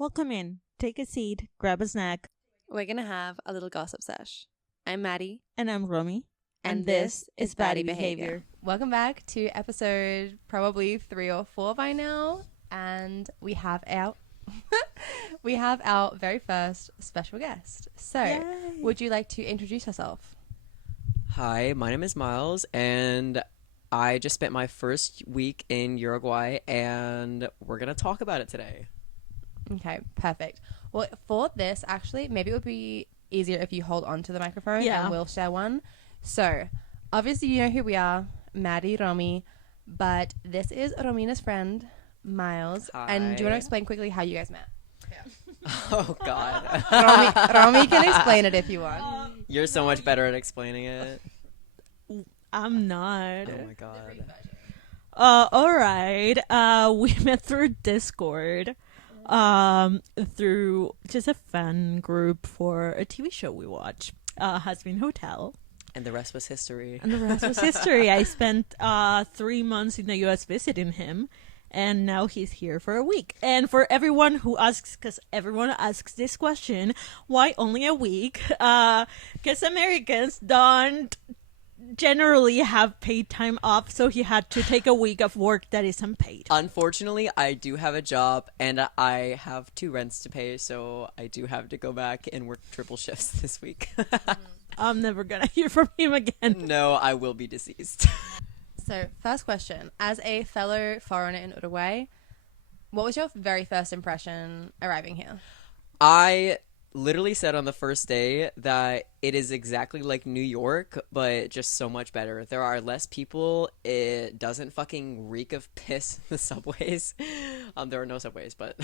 Welcome in. Take a seat, grab a snack. We're going to have a little gossip sesh. I'm Maddie. And I'm Romi. And this is Baddie Baddie Behaviour. Welcome back to episode probably 3 or 4 by now. And we have our very first special guest. So, Yay. would you like to introduce yourself? Hi, my name is Miles, and I just spent my first week in Uruguay, and we're going to talk about it today. Okay, perfect. Well, for this, actually, maybe it would be easier if you hold on to the microphone and we'll share one. So, obviously, you know who we are, Maddie, Romi, but this is Romina's friend, Miles. Hi. And do you want to explain quickly how you guys met? Oh, God. Romi can explain it if you want. You're so much better at explaining it. I'm not. Oh, my God. All right. We met through Discord. Through just a fan group for a TV show we watch, Husband Hotel. And the rest was history. And the rest was history. I spent 3 months in the U.S. visiting him, and now he's here for a week. And for everyone who asks, because everyone asks this question, why only a week? Because Americans don't generally have paid time off, so he had to take a week of work that isn't paid. Unfortunately, I do have a job, and I have 2 rents to pay, so I do have to go back and work triple shifts this week. I'm never gonna hear from him again. No, I will be deceased. So, first question. As a fellow foreigner in Uruguay, what was your very first impression arriving here? I literally said on the first day that it is exactly like New York, but just so much better. There are less people. It doesn't fucking reek of piss in the subways. There are no subways, but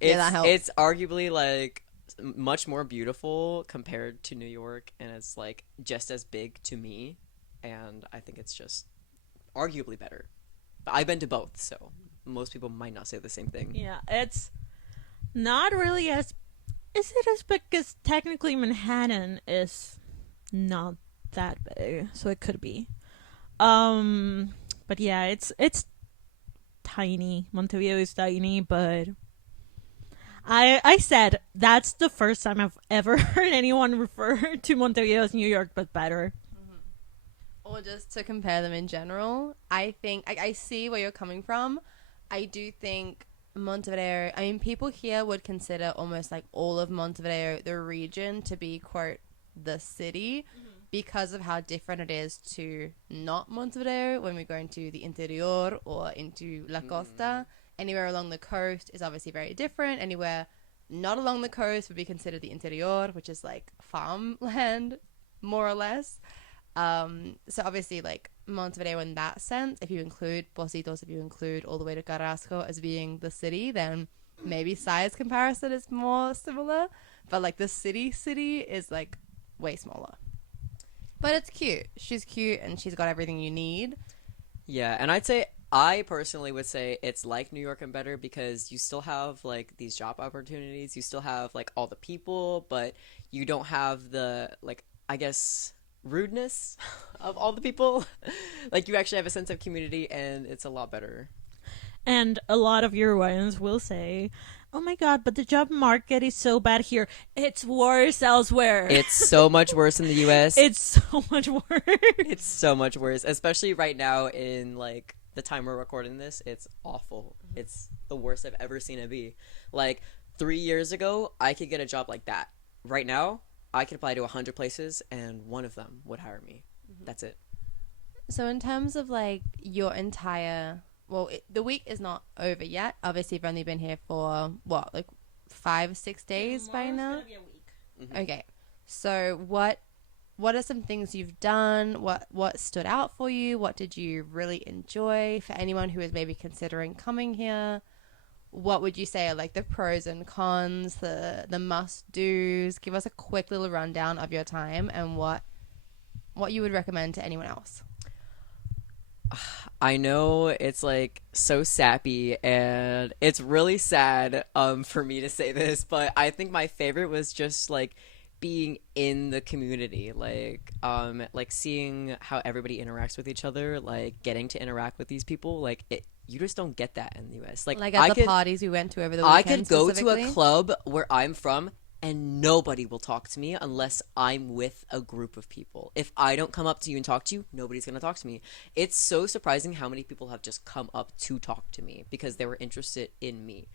it's arguably like much more beautiful compared to New York, and it's like just as big to me, and I think it's just arguably better. But I've been to both, so most people might not say the same thing. Yeah, it's not really as... Is it as big? Because technically Manhattan is not that big, so it could be. But yeah, it's tiny. Montevideo is tiny, but I said that's the first time I've ever heard anyone refer to Montevideo as New York, but better. Or just to compare them in general, I think I see where you're coming from. I do think Montevideo, I mean, people here would consider almost like all of Montevideo, the region, to be, quote, the city, because of how different it is to not Montevideo when we go into the interior or into La Costa. Anywhere along the coast is obviously very different. Anywhere not along the coast would be considered the interior, which is like farmland, more or less. So obviously, like, Montevideo in that sense, if you include Pocitos, if you include all the way to Carrasco as being the city, then maybe size comparison is more similar. But, like, the city is, like, way smaller. But it's cute. She's cute, and she's got everything you need. Yeah, and I personally would say it's like New York and better because you still have, like, these job opportunities. You still have, like, all the people, but you don't have the, like, I guess, rudeness of all the people. Like, you actually have a sense of community, and it's a lot better. And a lot of Uruguayans will say, oh my god, but the job market is so bad here. It's worse elsewhere. It's so much worse in the US. It's so much worse. It's so much worse, especially right now in, like, the time we're recording this. It's awful. It's the worst I've ever seen it be. Like, 3 years ago, I could get a job like that. Right now, I could apply to 100 places, and one of them would hire me. That's it. So in terms of, like, your entire... Well, the week is not over yet. Obviously, you've only been here for, what, like 5-6 days by now? Gonna be a week. Okay. So what are some things you've done? What stood out for you? What did you really enjoy? For anyone who is maybe considering coming here, what would you say are, like, the pros and cons, the must-dos? Give us a quick little rundown of your time and what you would recommend to anyone else. I know it's, like, so sappy, and it's really sad for me to say this, but I think my favorite was just, like, being in the community, like seeing how everybody interacts with each other, like getting to interact with these people, like you just don't get that in the US. Like Like I at the could, parties we went to over the I weekend could go to a specifically. club where I'm from and nobody will talk to me unless I'm with a group of people. If I don't come up to you and talk to you, nobody's going to talk to me. It's so surprising how many people have just come up to talk to me because they were interested in me.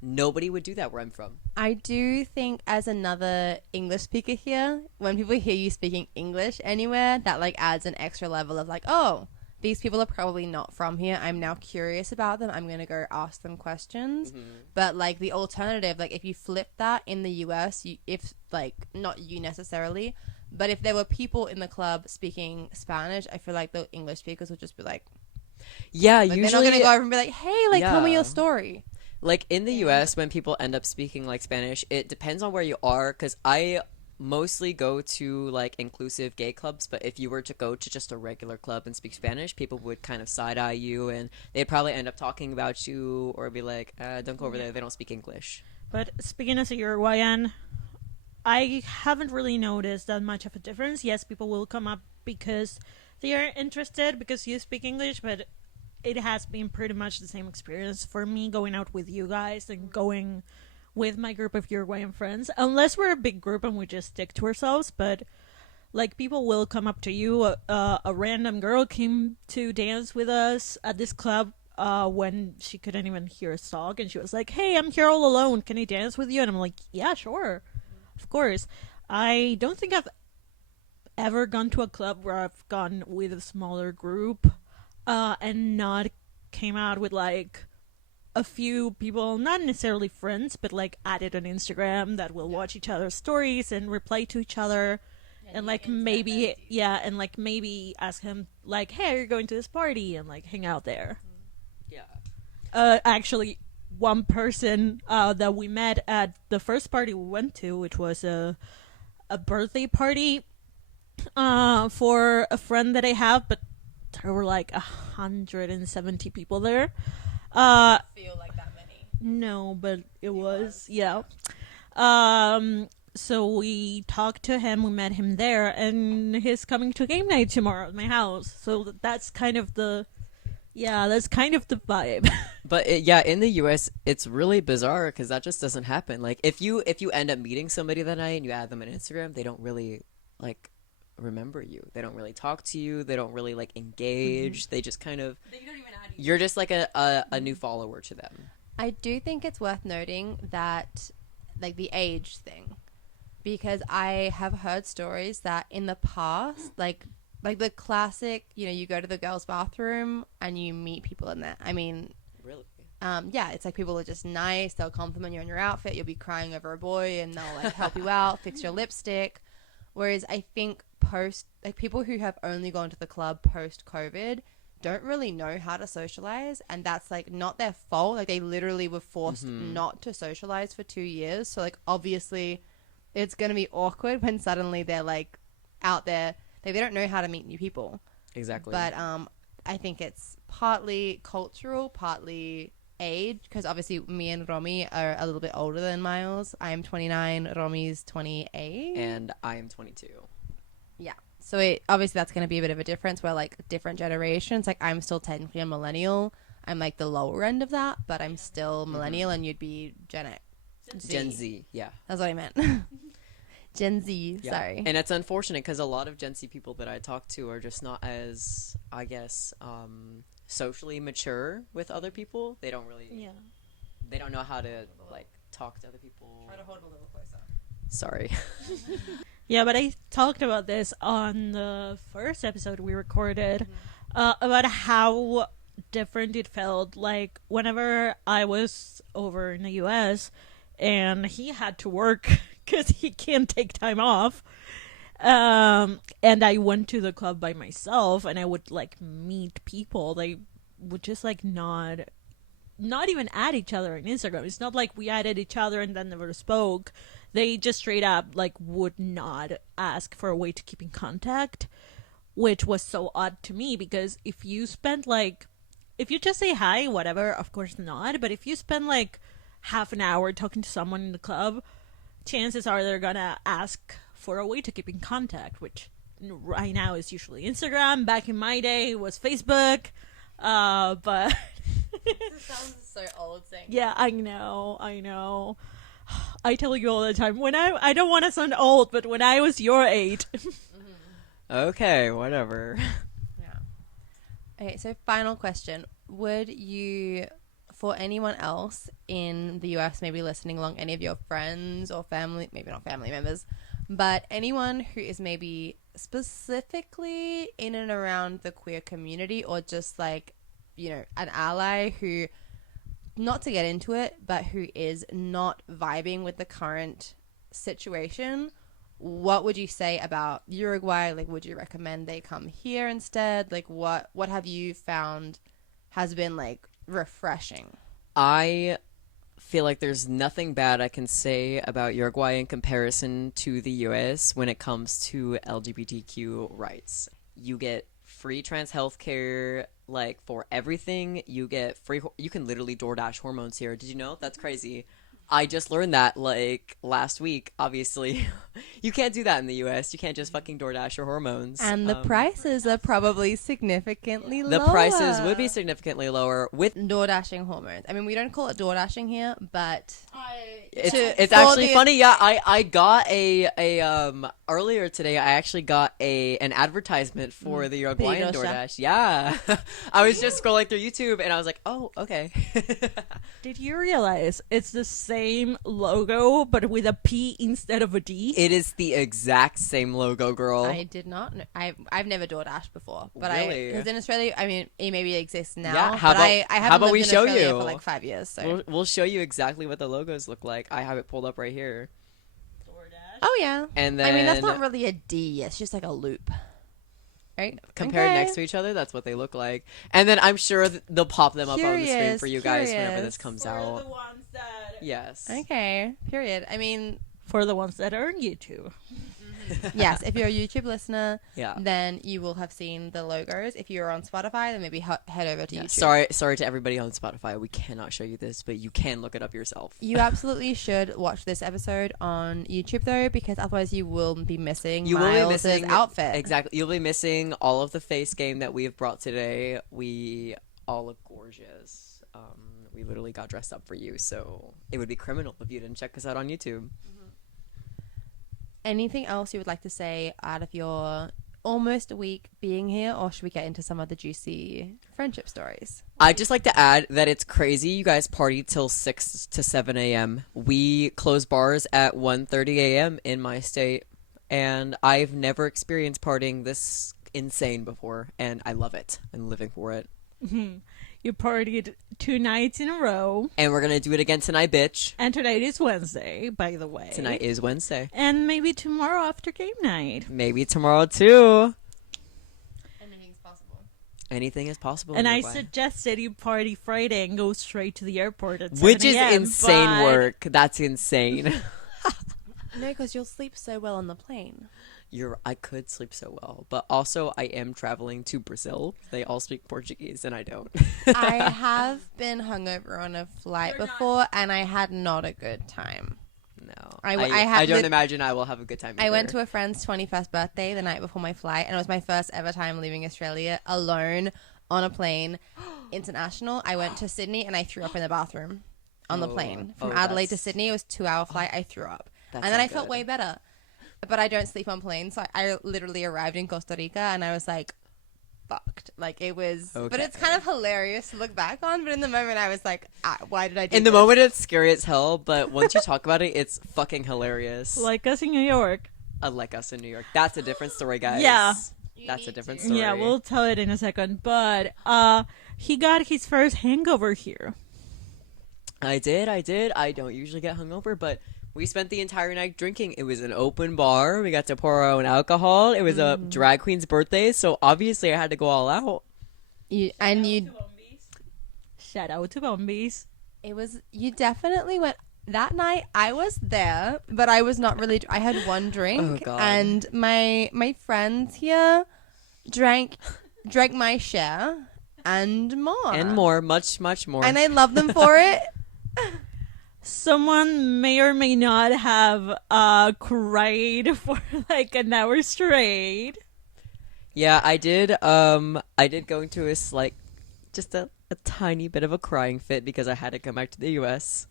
Nobody would do that where I'm from. I do think as another English speaker here, when people hear you speaking English anywhere, that like adds an extra level of like, oh, these people are probably not from here. I'm now curious about them. I'm going to go ask them questions. But like the alternative, like if you flip that in the US, if like not you necessarily, but if there were people in the club speaking Spanish, I feel like the English speakers would just be like, Yeah, like usually they're not going to go over and be like, hey, like tell me Yeah. your story. Like in the US, when people end up speaking like Spanish, it depends on where you are. Because I mostly go to like inclusive gay clubs, but if you were to go to just a regular club and speak Spanish, people would kind of side eye you, and they'd probably end up talking about you or be like, "Don't go over there; they don't speak English." But speaking as a Uruguayan, I haven't really noticed that much of a difference. Yes, people will come up because they are interested because you speak English, but it has been pretty much the same experience for me going out with you guys and going with my group of Uruguayan friends, unless we're a big group and we just stick to ourselves. But like people will come up to you. A random girl came to dance with us at this club when she couldn't even hear us talk, and she was like, "Hey, I'm here all alone. Can I dance with you?" And I'm like, "Yeah, sure, of course." I don't think I've ever gone to a club where I've gone with a smaller group and not came out with like a few people, not necessarily friends, but like added on Instagram that will watch each other's stories and reply to each other. And like maybe, yeah, and like maybe ask him like, "Hey, are you going to this party?" and like hang out there. Yeah. Actually, one person that we met at the first party we went to, which was a birthday party for a friend that I have, but there were like 170 people there. Feel like that many. No, but it was, yeah. So we talked to him, we met him there, and he's coming to game night tomorrow at my house. So that's kind of the, that's kind of the vibe. But yeah, in the US, it's really bizarre because that just doesn't happen. Like if you end up meeting somebody that night and you add them on Instagram, they don't really like remember you. They don't really talk to you. They don't really like engage. They just kind of, They don't even add you. you're just like a new follower to them. I do think it's worth noting that, like, the age thing, because I have heard stories that in the past, like the classic, you know, you go to the girls' bathroom and you meet people in there. I mean, Really? yeah, it's like people are just nice. They'll compliment you on your outfit. You'll be crying over a boy and they'll like help you out, fix your lipstick. Whereas I think people who have only gone to the club post-COVID don't really know how to socialize, and that's like not their fault. Like they literally were forced not to socialize for 2 years. So like obviously it's going to be awkward when suddenly they're like out there. Like they don't know how to meet new people. Exactly. But I think it's partly cultural, partly age, because obviously me and Romi are a little bit older than Miles. I'm 29, Romi's 28. And I am 22. Yeah. So obviously that's going to be a bit of a difference where like different generations, like I'm still technically a millennial. I'm like the lower end of that, but I'm still millennial and you'd be Gen X. Gen Z, yeah. That's what I meant. Gen Z, Yeah. sorry. And it's unfortunate because a lot of Gen Z people that I talk to are just not as, I guess, socially mature with other people. They don't really, they don't know how to like talk to other people. Try to hold it a little closer. Sorry. Yeah, but I talked about this on the first episode we recorded about how different it felt like whenever I was over in the US and he had to work because he can't take time off. And I went to the club by myself and I would like meet people. They would just like not even add each other on Instagram. It's not like we added each other and then never spoke. They just straight up like would not ask for a way to keep in contact, which was so odd to me because if you just say hi, whatever, of course not. But if you spend like half an hour talking to someone in the club, chances are they're gonna ask for a way to keep in contact, which right now is usually Instagram. Back in my day it was Facebook, but This sounds so old saying. Yeah, I know. I tell you all the time, when I don't want to sound old, but when I was your age. Okay, whatever. Yeah. Okay, so final question. Would you, for anyone else in the US, maybe listening along, any of your friends or family, maybe not family members, but anyone who is maybe specifically in and around the queer community, or just like, you know, an ally who, not to get into it, but who is not vibing with the current situation, what would you say about Uruguay? Like, would you recommend they come here instead? Like, what have you found has been like refreshing? I feel like there's nothing bad I can say about Uruguay in comparison to the US when it comes to LGBTQ rights. You get free trans healthcare, like, for everything. You get free, you can literally DoorDash hormones here. Did you know? That's crazy. I just learned that, like, last week, obviously. You can't do that in the US. You can't just fucking DoorDash your hormones. And the prices are probably significantly the lower. prices would be significantly lower with DoorDashing hormones. I mean, we don't call it DoorDashing here, but it's actually funny. Yeah, I got a earlier today. I actually got an advertisement for the Uruguayan DoorDash. Yeah, I was just scrolling through YouTube and I was like, oh, okay. Did you realize it's the same logo but with a P instead of a D? It is the exact same logo, girl. I did not know. I've never DoorDashed before, but Really? because in Australia, I mean, it maybe exists now. Yeah, but I haven't about lived we in show Australia you? for like 5 years. So We'll show you exactly what the logos look like. I have it pulled up right here. DoorDash. oh yeah, And then I mean that's not really a D. It's just like a loop, right? compared Okay. next to each other, that's what they look like. And then I'm sure they'll pop them up on the screen Curious, for you guys whenever curious. this comes For out. the ones that Yes. Okay. Period. I mean, for the ones that are on YouTube. yes. If you're a YouTube listener, Yeah. then you will have seen the logos. If you're on Spotify, then maybe head over to Yeah, YouTube. sorry to everybody on Spotify. We cannot show you this, but you can look it up yourself. You absolutely should watch this episode on YouTube though, because otherwise you will be missing You will be Miles's missing outfit. Exactly. You'll be missing all of the face game that we have brought today. We all look gorgeous. We literally got dressed up for you, so it would be criminal if you didn't check us out on YouTube. Anything else you would like to say out of your almost a week being here, or should we get into some of the juicy friendship stories? I'd just like to add that it's crazy. You guys party till 6 to 7 a.m. We close bars at 1:30 a.m. in my state, and I've never experienced partying this insane before, and I love it. I'm living for it. You partied 2 nights in a row. And we're going to do it again tonight, bitch. And tonight is Wednesday, by the way. Tonight is Wednesday. And maybe tomorrow after game night. Maybe tomorrow, too. Anything's possible. Anything is possible. And I Uruguay. suggested you party Friday and go straight to the airport at 7 Which is a.m., insane but work. That's insane. No, because you'll sleep so well on the plane. I could sleep so well. But also, I am traveling to Brazil. They all speak Portuguese, and I don't. I have been hungover on a flight before, and I had not a good time. No. I don't imagine I will have a good time I went either. to a friend's 21st birthday the night before my flight, and it was my first ever time leaving Australia alone on a plane, international. I went to Sydney, and I threw up in the bathroom on the plane. From Adelaide to Sydney, it was a 2-hour flight. I threw up. And then I felt way better. But I don't sleep on planes, so I literally arrived in Costa Rica, and I was like, fucked. Like, it was... Okay. But it's kind of hilarious to look back on, but in the moment, I was like, why did I do In the this? moment, it's scary as hell, but once you talk about it, it's fucking hilarious. like us in New York. Like us in New York. That's a different story, guys. Yeah. That's a different story. Yeah, we'll tell it in a second. But he got his first hangover here. I did. I don't usually get hungover, but we spent the entire night drinking. It was an open bar. We got to pour our own alcohol. It was a drag queen's birthday, so obviously I had to go all out. Shout out to Bombies. You definitely went... That night, I was there, but I was not really... I had one drink, Oh, God. and my friends here drank my share and more. And more, much, much more. And I love them for it. Someone may or may not have cried for like an hour straight. Yeah, I did. I did go into a slight, just a a tiny bit of a crying fit because I had to come back to the US.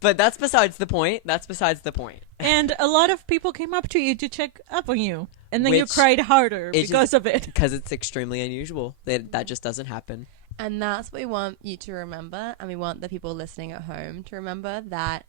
But that's besides the point. And a lot of people came up to you to check up on you. And then you Which cried harder because of it. Because it's extremely unusual. That just doesn't happen. And that's what we want you to remember. And we want the people listening at home to remember that,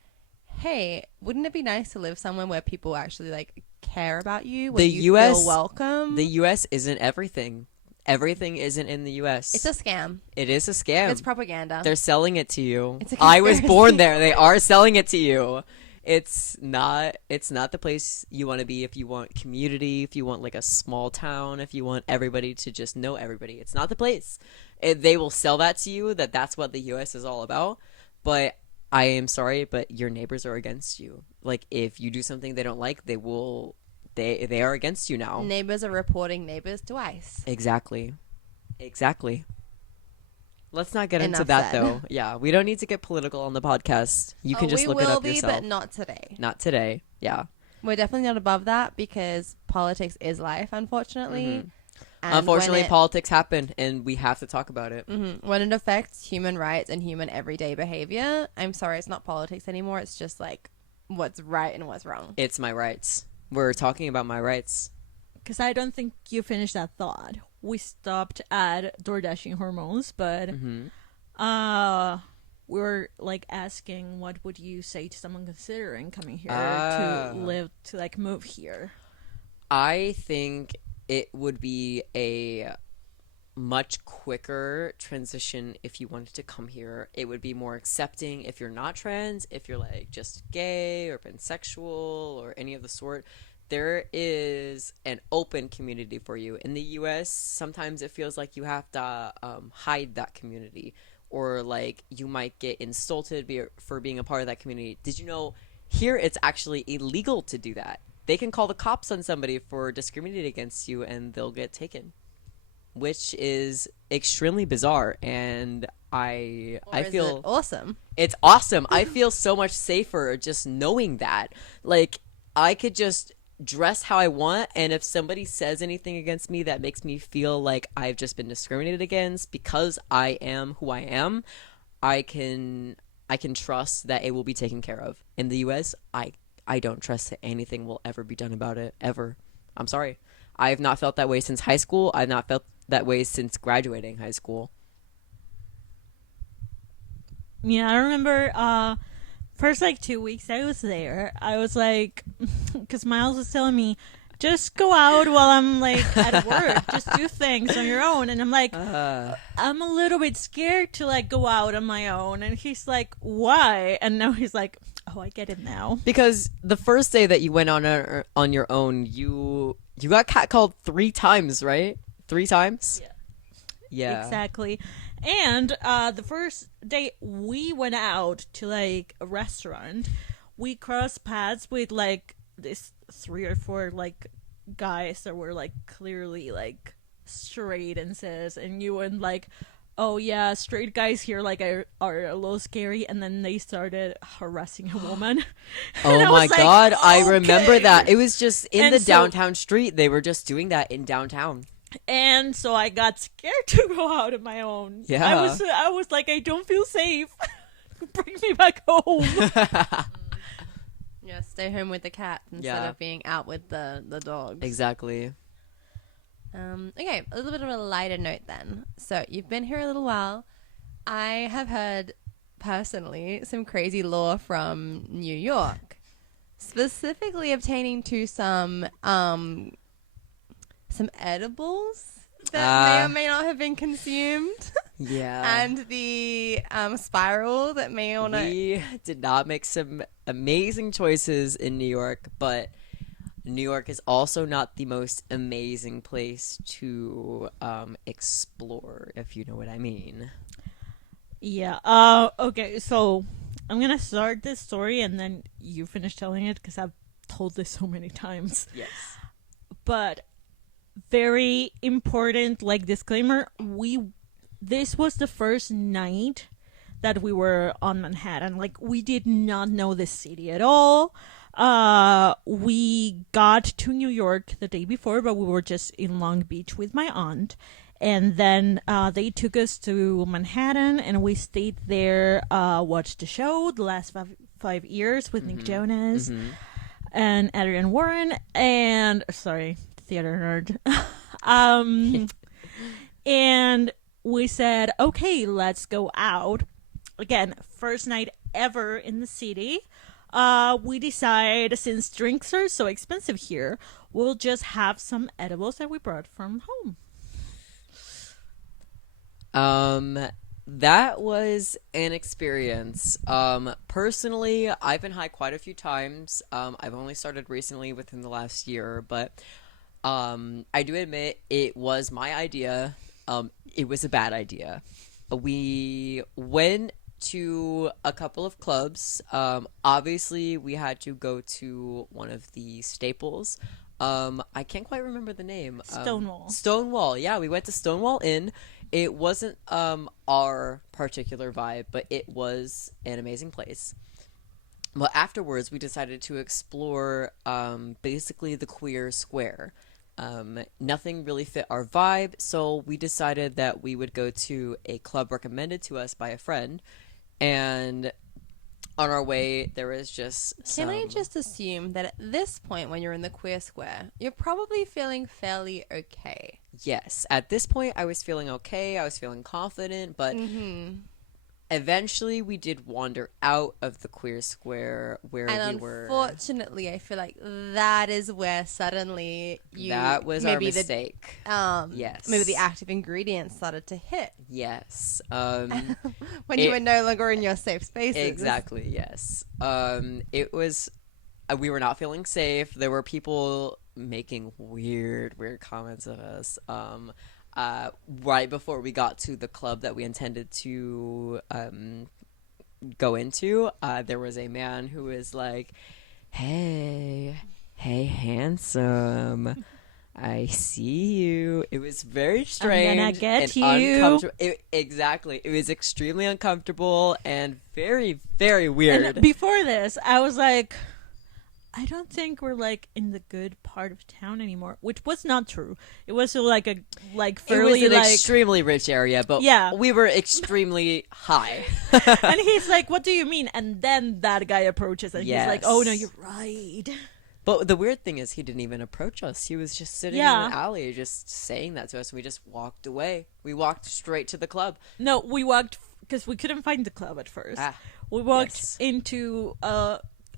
hey, wouldn't it be nice to live somewhere where people actually like care about you? Where you feel welcome? The US isn't everything. Everything isn't in the US. It's a scam. It is a scam. It's propaganda. They're selling it to you. It's a I was conspiracy. born there. They are selling it to you. It's not the place you want to be if you want community, if you want like a small town, if you want everybody to just know everybody. It's not the place. They will sell that to you that's what the US is all about. But I am sorry, but your neighbors are against you. Like if you do something they don't like, they are against you now. Neighbors are reporting neighbors to ICE. Exactly. Let's not get into Enough that said. though. Yeah, we don't need to get political on the podcast. You can just look it up We will be, yourself. but not today. Not today. Yeah. We're definitely not above that because politics is life, unfortunately. Mhm. And Unfortunately, when politics happen, and we have to talk about it. when it affects human rights and human everyday behavior, I'm sorry, it's not politics anymore. It's just like what's right and what's wrong. It's my rights. We're talking about my rights. Because I don't think you finished that thought. We stopped at DoorDashing hormones, but we were like asking, what would you say to someone considering coming here to live, to like move here? I think it would be a much quicker transition if you wanted to come here. It would be more accepting if you're not trans, if you're like just gay or pansexual or any of the sort. There is an open community for you. In the US, sometimes it feels like you have to hide that community, or like you might get insulted for being a part of that community. Did you know here it's actually illegal to do that? They can call the cops on somebody for discriminating against you and they'll get taken, which is extremely bizarre. And I feel awesome. It's awesome. I feel so much safer just knowing that. Like I could just dress how I want, and if somebody says anything against me that makes me feel like I've just been discriminated against because I am who I am, I can trust that it will be taken care of. In the US, I don't trust that anything will ever be done about it, ever. I'm sorry. I have not felt that way since high school. I've not felt that way since graduating high school. Yeah, I remember first like 2 weeks I was there, I was like, because Miles was telling me, just go out while I'm like at work, just do things on your own, and I'm like, I'm a little bit scared to like go out on my own, and he's like, why? And now he's like, oh, I get it now. Because the first day that you went on your own, you got catcalled 3 times, right? 3 times? Yeah. Exactly. And the first day we went out to like a restaurant, we crossed paths with like this 3 or 4 like guys that were like clearly like straight and cis, and you went like, oh yeah, straight guys here like are a little scary, and then they started harassing a woman. Oh my like, god, I remember okay. that. It was just in And the so- downtown street. They were just doing that in downtown. And so I got scared to go out on my own. Yeah. I was like, I don't feel safe. Bring me back home. Yeah, stay home with the cat instead of being out with the dogs. Exactly. Okay, a little bit of a lighter note then. So you've been here a little while. I have heard personally some crazy lore from New York, specifically obtaining to some edibles that may or may not have been consumed. Yeah. And the spiral that may or not. We did not make some amazing choices in New York, but New York is also not the most amazing place to explore, if you know what I mean. Yeah. Okay, so I'm going to start this story and then you finish telling it because I've told this so many times. Yes. But very important like disclaimer, this was the first night that we were on Manhattan. Like we did not know this city at all. We got to New York the day before, but we were just in Long Beach with my aunt, And then they took us to Manhattan, and we stayed there, watched the show the last 5 years with Nick Jonas and Adrian Warren, and sorry, theater nerd. And we said, okay, let's go out. Again, first night ever in the city. We decide, since drinks are so expensive here, we'll just have some edibles that we brought from home. That was an experience. Personally, I've been high quite a few times. I've only started recently within the last year, but I do admit it was my idea. It was a bad idea. We went to a couple of clubs. Obviously, we had to go to one of the staples. I can't quite remember the name. Stonewall. Stonewall, yeah, we went to Stonewall Inn. It wasn't our particular vibe, but it was an amazing place. Well, afterwards, we decided to explore basically the queer square. Nothing really fit our vibe, so we decided that we would go to a club recommended to us by a friend, and on our way there was just Can I just assume that at this point, when you're in the queer square, you're probably feeling fairly okay? Yes, at this point I was feeling okay, I was feeling confident, but eventually we did wander out of the queer square where and we were. Unfortunately, I feel like that is where suddenly that was our mistake. Yes, maybe the active ingredients started to hit. Yes, when you were no longer in your safe spaces. Exactly. Yes. It was. We were not feeling safe. There were people making weird comments of us. Right before we got to the club that we intended to go into, there was a man who was like, hey handsome, I see you. It was very strange. I'm gonna get and you. uncomfortable. Exactly. It was extremely uncomfortable and very, very weird. And before this, I was like, I don't think we're like in the good part of town anymore, which was not true. It was like a fairly it was an extremely rich area, but yeah, we were extremely high. And he's like, "What do you mean?" And then that guy approaches, and he's like, "Oh no, you're right." But the weird thing is, he didn't even approach us. He was just sitting in an alley, just saying that to us. And we just walked away. We walked straight to the club. No, we walked because we couldn't find the club at first. We walked into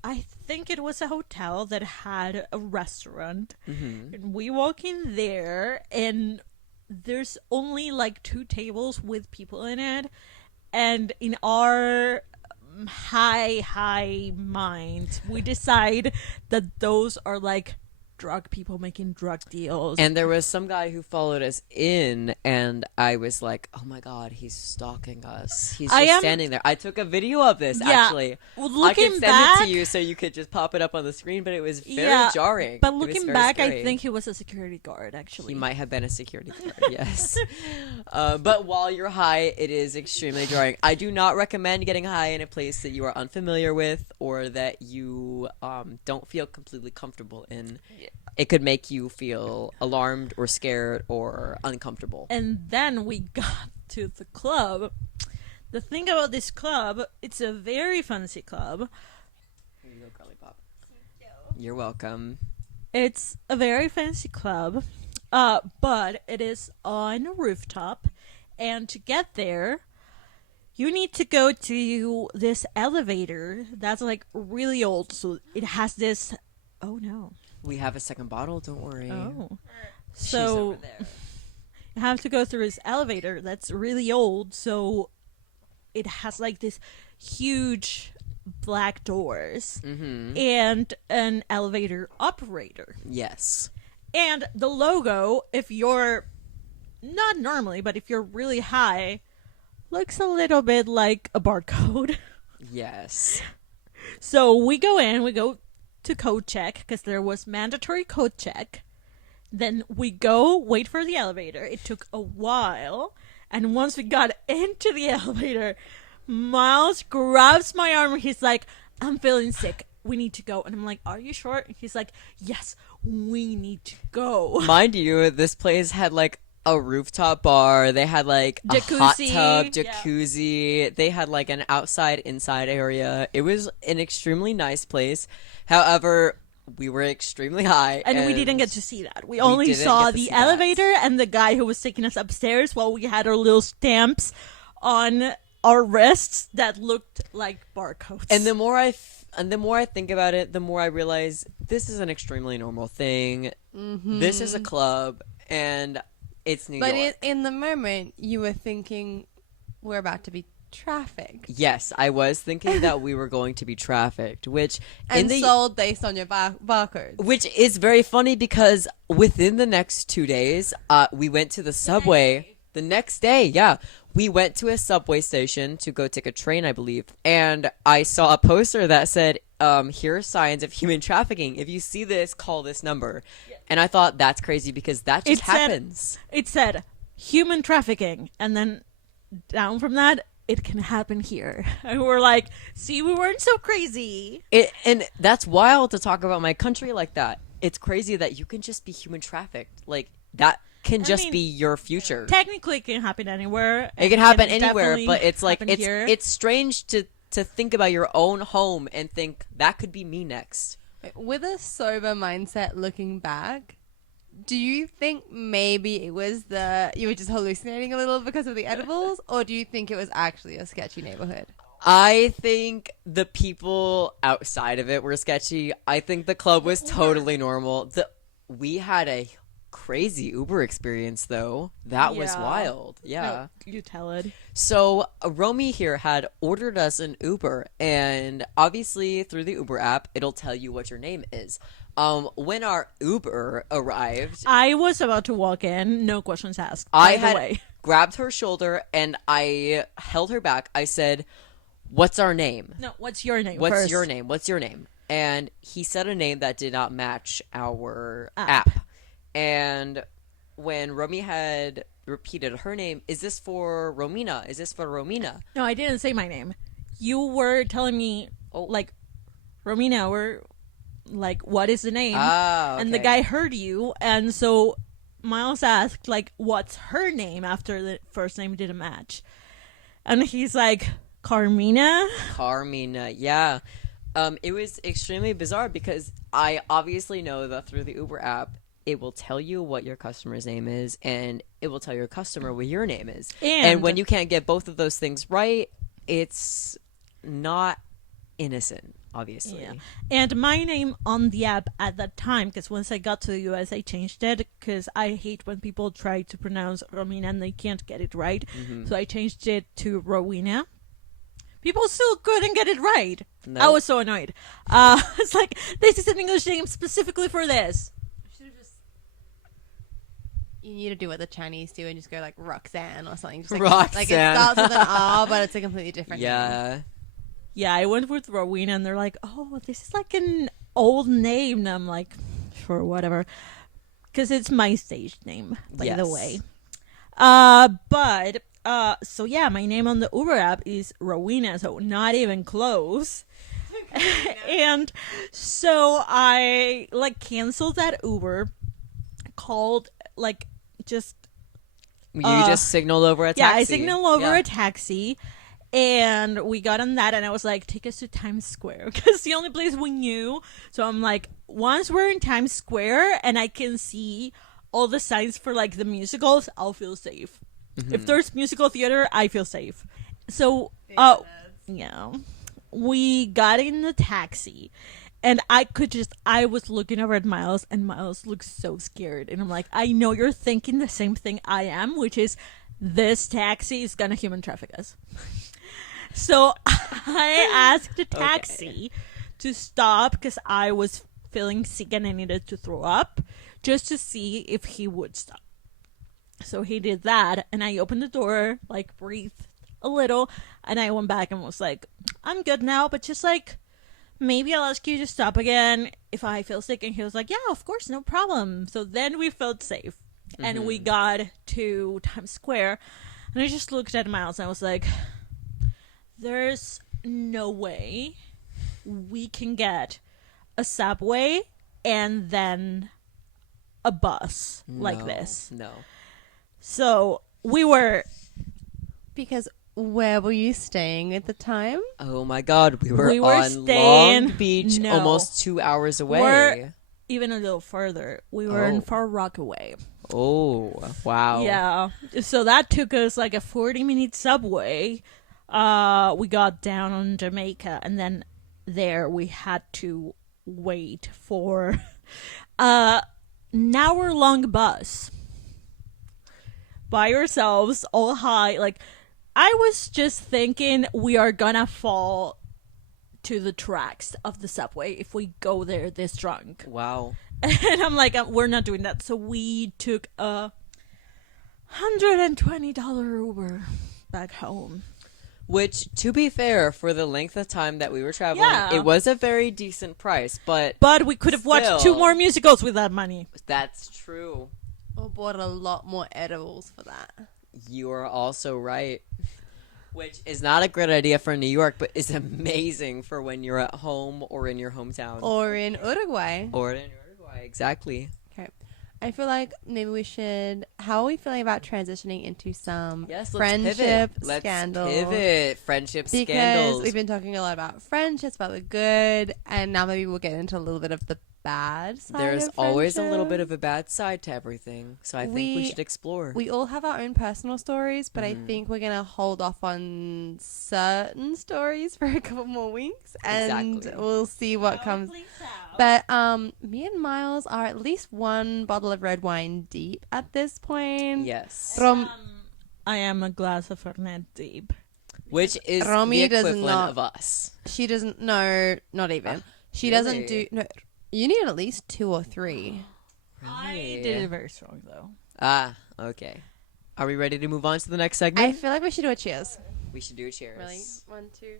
I think it was a hotel that had a restaurant. And we walk in there, and there's only like 2 tables with people in it. And in our high mind, we decide that those are like drug people making drug deals. And there was some guy who followed us in, and I was like, oh my god, he's stalking us. He's just standing there. I took a video of this, actually. Well, I could send it to you so you could just pop it up on the screen, but it was very jarring. But looking back, scary. I think he was a security guard, actually. He might have been a security guard, yes. But while you're high, it is extremely jarring. I do not recommend getting high in a place that you are unfamiliar with or that you don't feel completely comfortable in. It could make you feel alarmed or scared or uncomfortable. And then we got to the club. The thing about this club, it's a very fancy club. Here you go, Girly Pop. You're welcome. It's a very fancy club, but it is on a rooftop. And to get there, you need to go to this elevator that's like really old. So it has this... Oh, no. We have a second bottle, don't worry. Oh. She's So over there. you have to go through this elevator that's really old, so it has like this huge black doors and an elevator operator. Yes. And the logo, if you're not normally, but if you're really high, looks a little bit like a barcode. Yes. So we go to code check because there was mandatory code check. Then we go wait for the elevator. It took a while, and once we got into the elevator, Miles grabs my arm and he's like, I'm feeling sick, we need to go. And I'm like, are you sure? And he's like, yes, we need to go. Mind you, this place had like a rooftop bar. They had like a hot Jacuzzi. tub, Yeah. jacuzzi. They had like an outside inside area. It was an extremely nice place. However, we were extremely high And we didn't get to see that. We we only didn't saw get to the see that. elevator and the guy who was taking us upstairs while we had our little stamps on our wrists that looked like barcodes. And the more I think about it, the more I realize this is an extremely normal thing. This is a club, and it's New But York. in the moment, you were thinking we're about to be trafficked. Yes, I was thinking that we were going to be trafficked, which And sold based on your barcode. which is very funny because within the next 2 days, we went to the subway. The next day, yeah, we went to a subway station to go take a train, I believe, and I saw a poster that said, "Here are signs of human trafficking. If you see this, call this number." And I thought that's crazy because that just happens. It said human trafficking, and then down from that, it can happen here. And we're like, see, we weren't so crazy. And that's wild to talk about my country like that. It's crazy that you can just be human trafficked. Like, that can just be your future. Technically, it can happen anywhere. It can happen anywhere, definitely but it's like happen here. it's strange to think about your own home and think that could be me next. With a sober mindset looking back, do you think maybe it was you were just hallucinating a little because of the edibles, or do you think it was actually a sketchy neighborhood? I think the people outside of it were sketchy. I think the club was totally normal. We had a crazy Uber experience though. That was Yeah. wild. Yeah. No, you tell it. So Romi here had ordered us an Uber, and obviously through the Uber app, it'll tell you what your name is. When our Uber arrived, I was about to walk in, no questions asked. I By the had way. grabbed her shoulder and I held her back. I said, "What's our name? No, what's your name? What's first? your name? What's your name?" And he said a name that did not match our App. app. And when Romi had repeated her name, "Is this for Romina? Is this for Romina?" No, I didn't say my name. You were telling me, like, Romina, we're like, what is the name? Ah, okay. And the guy heard you, and so Miles asked, like, what's her name after the first name didn't match? And he's like, Carmina? Carmina, yeah. It was extremely bizarre because I obviously know that through the Uber app, it will tell you what your customer's name is, and it will tell your customer what your name is. And when you can't get both of those things right, it's not innocent, obviously. Yeah. And my name on the app at that time, because once I got to the US, I changed it because I hate when people try to pronounce Romina and they can't get it right. So I changed it to Rowena. People still couldn't get it right. No. I was so annoyed. It's like, this is an English name specifically for this. You need to do what the Chinese do and just go like Roxanne or something. Just like, Roxanne. Like it starts with an R, but it's a completely different name. Yeah. Yeah, I went with Rowena, and they're like, oh, this is like an old name. And I'm like, sure, whatever. Because it's my stage name, by the Yes. way. So yeah, my name on the Uber app is Rowena, so not even close. And so I, like, canceled that Uber, called, like, just... You just signaled over a taxi. Yeah, I signaled over Yeah. a taxi, and we got on that, and I was like, take us to Times Square, because the only place we knew. So I'm like, once we're in Times Square and I can see all the signs for, like, the musicals, I'll feel safe. If there's musical theater, I feel safe. So, yeah. We got in the taxi, and I was looking over at Miles, and Miles looks so scared. And I'm like, I know you're thinking the same thing I am, which is, this taxi is gonna human traffic us. So I asked the taxi to stop because I was feeling sick and I needed to throw up, just to see if he would stop. So he did that, and I opened the door, like, breathed a little, and I went back and was like, I'm good now, but just, like, maybe I'll ask you to stop again if I feel sick. And he was like, yeah, of course, no problem. So then we felt safe, and we got to Times Square, and I just looked at Miles, and I was like, there's no way we can get a subway and then a bus like this. No. So we were Because where were you staying at the time? Oh my God, we were on staying- Long Beach, No. almost 2 hours away. We're even a little further. We were in Oh. Far Rockaway. Oh, wow. Yeah. So that took us like a 40-minute subway. We got down on Jamaica, and then there we had to wait for an hour-long bus by ourselves, all high. Like, I was just thinking we are gonna fall to the tracks of the subway if we go there this drunk. Wow. And I'm like, we're not doing that. So we took a $120 Uber back home. Which, to be fair, for the length of time that we were traveling, Yeah. it was a very decent price, but But we could have watched 2 Still. more musicals with that money. that's true. Or bought a lot more edibles for that. You are also right. Which is not a great idea for New York, but is amazing for when you're at home or in your hometown. Or in Uruguay. Or in Uruguay, exactly. Okay. I feel like maybe we should. How are we feeling about transitioning into some Yes, let's friendship pivot. Let's scandals? pivot. Friendship Because scandals. we've been talking a lot about friendships, about the good, and now maybe we'll get into a little bit of the bad side. There's of always a little friendship. bit of a bad side to everything, so I think we We- should explore. We all have our own personal stories, but I think we're gonna hold off on certain stories for a couple more weeks, and Exactly. we'll see what comes. But me and Miles are at least one bottle of red wine deep at this point. Yes. From I am a glass of Fernet deep. Which is Romi the does equivalent not- of us. she doesn't. No, not even. She doesn't do. really? No, you need at least 2 or 3. I Really? did it very strong though. Ah, okay. Are we ready to move on to the next I segment? feel like we should do a cheers. We should do a cheers. Really? 1, 2.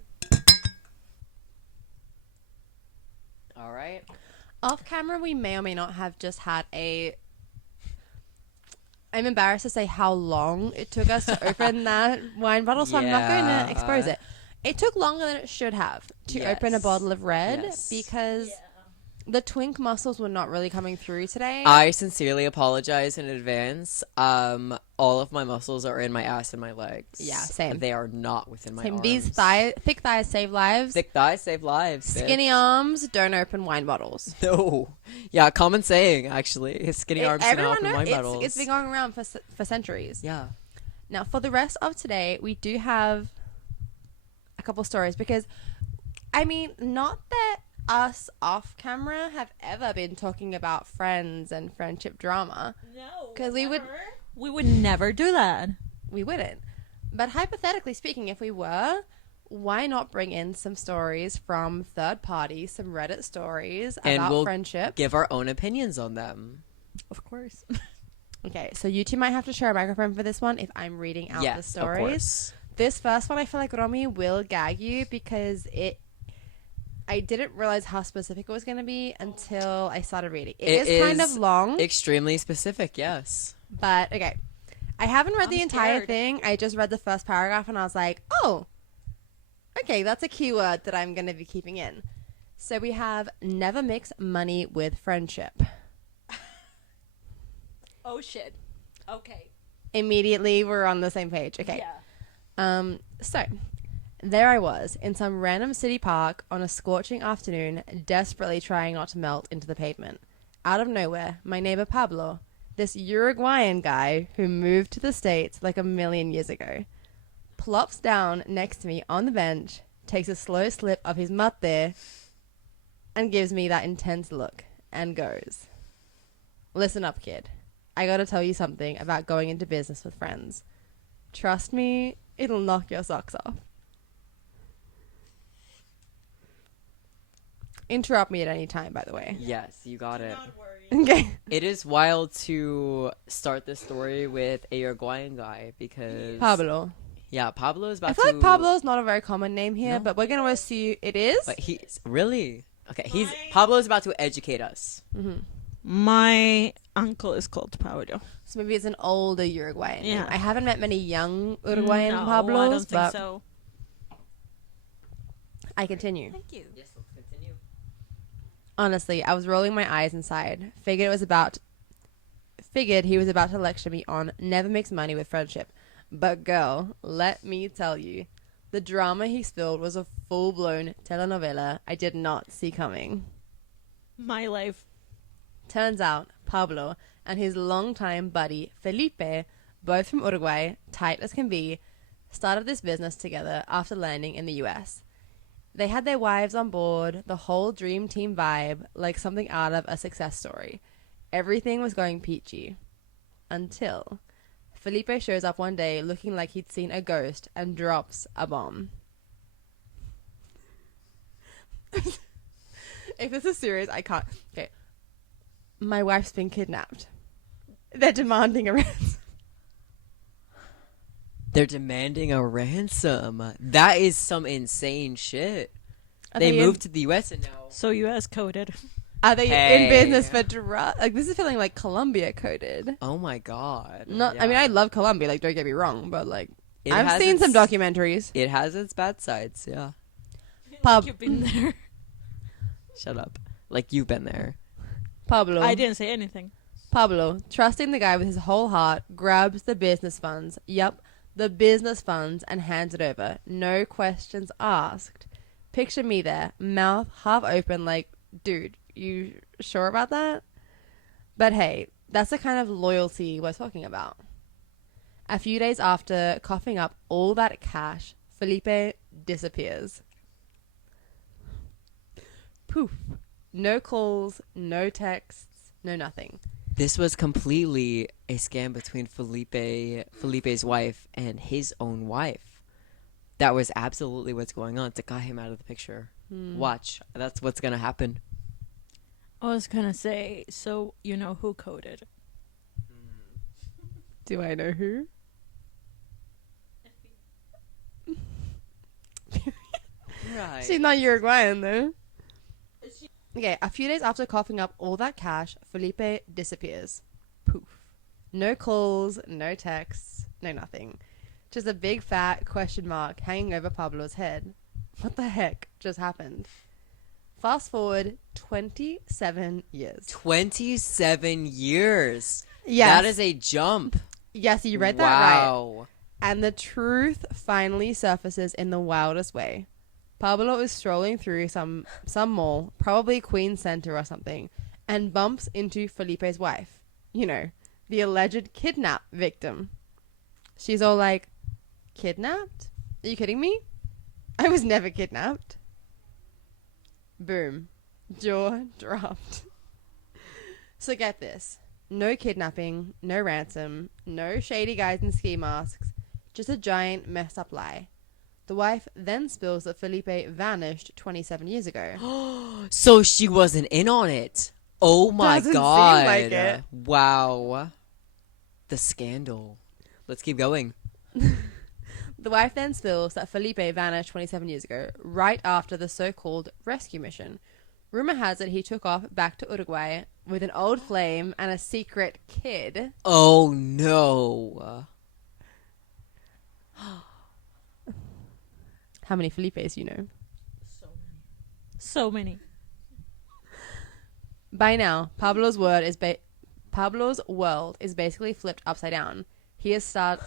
All right. Off camera, we may or may not have just had a. I'm embarrassed to say how long it took us to open that wine bottle, so I'm not going Yeah. to expose it. It took longer than it should have to open a Yes. bottle of red Yes. because the twink muscles were not really coming through today. I sincerely apologize in advance. All of my muscles are in my ass and my legs. Yeah, same. They are not within my Same. arms. These thick thighs save lives. Thick thighs save lives. bitch. Skinny arms don't open wine bottles. No. Yeah, common saying, actually. Skinny arms do not Everyone open knows wine bottles. it's been going around for centuries. Yeah. Now, for the rest of today, we do have a couple stories because, I mean, not that us off camera have ever been talking about friends and friendship drama. No, 'Cause we would- we would never do that. We wouldn't. But hypothetically speaking, if we were, why not bring in some stories from third parties, some Reddit stories And about we'll friendship? give our own opinions on them. Of course. Okay, so you two might have to share a microphone for this one if I'm reading out the Yes, of stories. course. This first one, I feel like Romi will gag you because I didn't realize how specific it was going to be until I started reading. It It is kind is of long, Extremely specific, yes. but okay. I haven't read I'm the entire scared. thing. I just read the first paragraph and I was like, oh, okay, that's a keyword that I'm going to be keeping in. So we have never mix money with friendship. Oh shit. Okay. Immediately, we're on the same page. Okay. Yeah. So there I was in some random city park on a scorching afternoon, desperately trying not to melt into the pavement. Out of nowhere, my neighbor Pablo, this Uruguayan guy who moved to the States like a million years ago, plops down next to me on the bench, takes a slow sip of his mate, and gives me that intense look and goes, "Listen up, kid. I gotta tell you something about going into business with friends. Trust me, it'll knock your socks off." Interrupt me at any time, by the way. Yes, you got it. Not worry. Okay. It is wild to start this story with a Uruguayan guy because Pablo. Yeah, Pablo is about I feel to. like Pablo's not a very common name here, No. but we're going to assume it is. But he's really okay. He's My- Pablo's about to educate us. Mhm. My uncle is called Pablo. So maybe it's an older Uruguayan name. Yeah. I haven't met many young Uruguayan No, Pablos, I don't think but so. I continue. Thank you. Yes, let's continue. Honestly, I was rolling my eyes inside. Figured it was about Figured he was about to lecture me on never mix money with friendship. But girl, let me tell you, the drama he spilled was a full-blown telenovela I did not see coming. My life. Turns out, Pablo and his longtime buddy, Felipe, both from Uruguay, tight as can be, started this business together after landing in the US. They had their wives on board, the whole dream team vibe, like something out of a success story. Everything was going peachy. Until Felipe shows up one day looking like he'd seen a ghost and drops a bomb. If this is serious, I can't. Okay. My wife's been kidnapped. They're demanding a ransom. They're demanding a ransom. That is some insane shit. They they moved to the US and now... So US coded. Are they Hey. in business for drugs? Like, this is feeling like Colombia coded. Oh my god. Not. Yeah. I mean, I love Colombia. Like, don't get me wrong, but like, It I've has seen some its- documentaries. It has its bad sides, yeah. Pub- You've been there. Shut up. Like, you've been there. Pablo. I didn't say anything. Pablo, trusting the guy with his whole heart, grabs the business funds. Yup, the business funds, and hands it over. No questions asked. Picture me there, mouth half open, like, dude, you sure about that? But hey, that's the kind of loyalty we're talking about. A few days after coughing up all that cash, Felipe disappears. Poof. No calls, no texts, no nothing. This was completely a scam between Felipe's wife and his own wife. That was absolutely what's going on to cut him out of the picture. Watch. That's what's going to happen. I was gonna say, so you know who coded? Do I know who? Right. She's not Uruguayan, though. Okay, a few days after coughing up all that cash, Felipe disappears. Poof. No calls, no texts, no nothing. Just a big fat question mark hanging over Pablo's head. What the heck just happened? Fast forward 27 years. 27 years. Yes. That is a jump. Yes, you read that right. Wow. And the truth finally surfaces in the wildest way. Pablo is strolling through some mall, probably Queen Center or something, and bumps into Felipe's wife. You know, the alleged kidnap victim. She's all like, kidnapped? Are you kidding me? I was never kidnapped. Boom. Jaw dropped. So get this. No kidnapping, no ransom, no shady guys in ski masks, just a giant messed up lie. The wife then spills that Felipe vanished 27 years ago. So she wasn't in on it. Oh my Doesn't seem god. like it. Wow. The scandal. Let's keep going. The wife then spills that Felipe vanished 27 years ago, right after the so-called rescue mission. Rumor has it he took off back to Uruguay with an old flame and a secret kid. Oh no. How many Felipes you know? So many. By now, Pablo's world is basically flipped upside down. He starts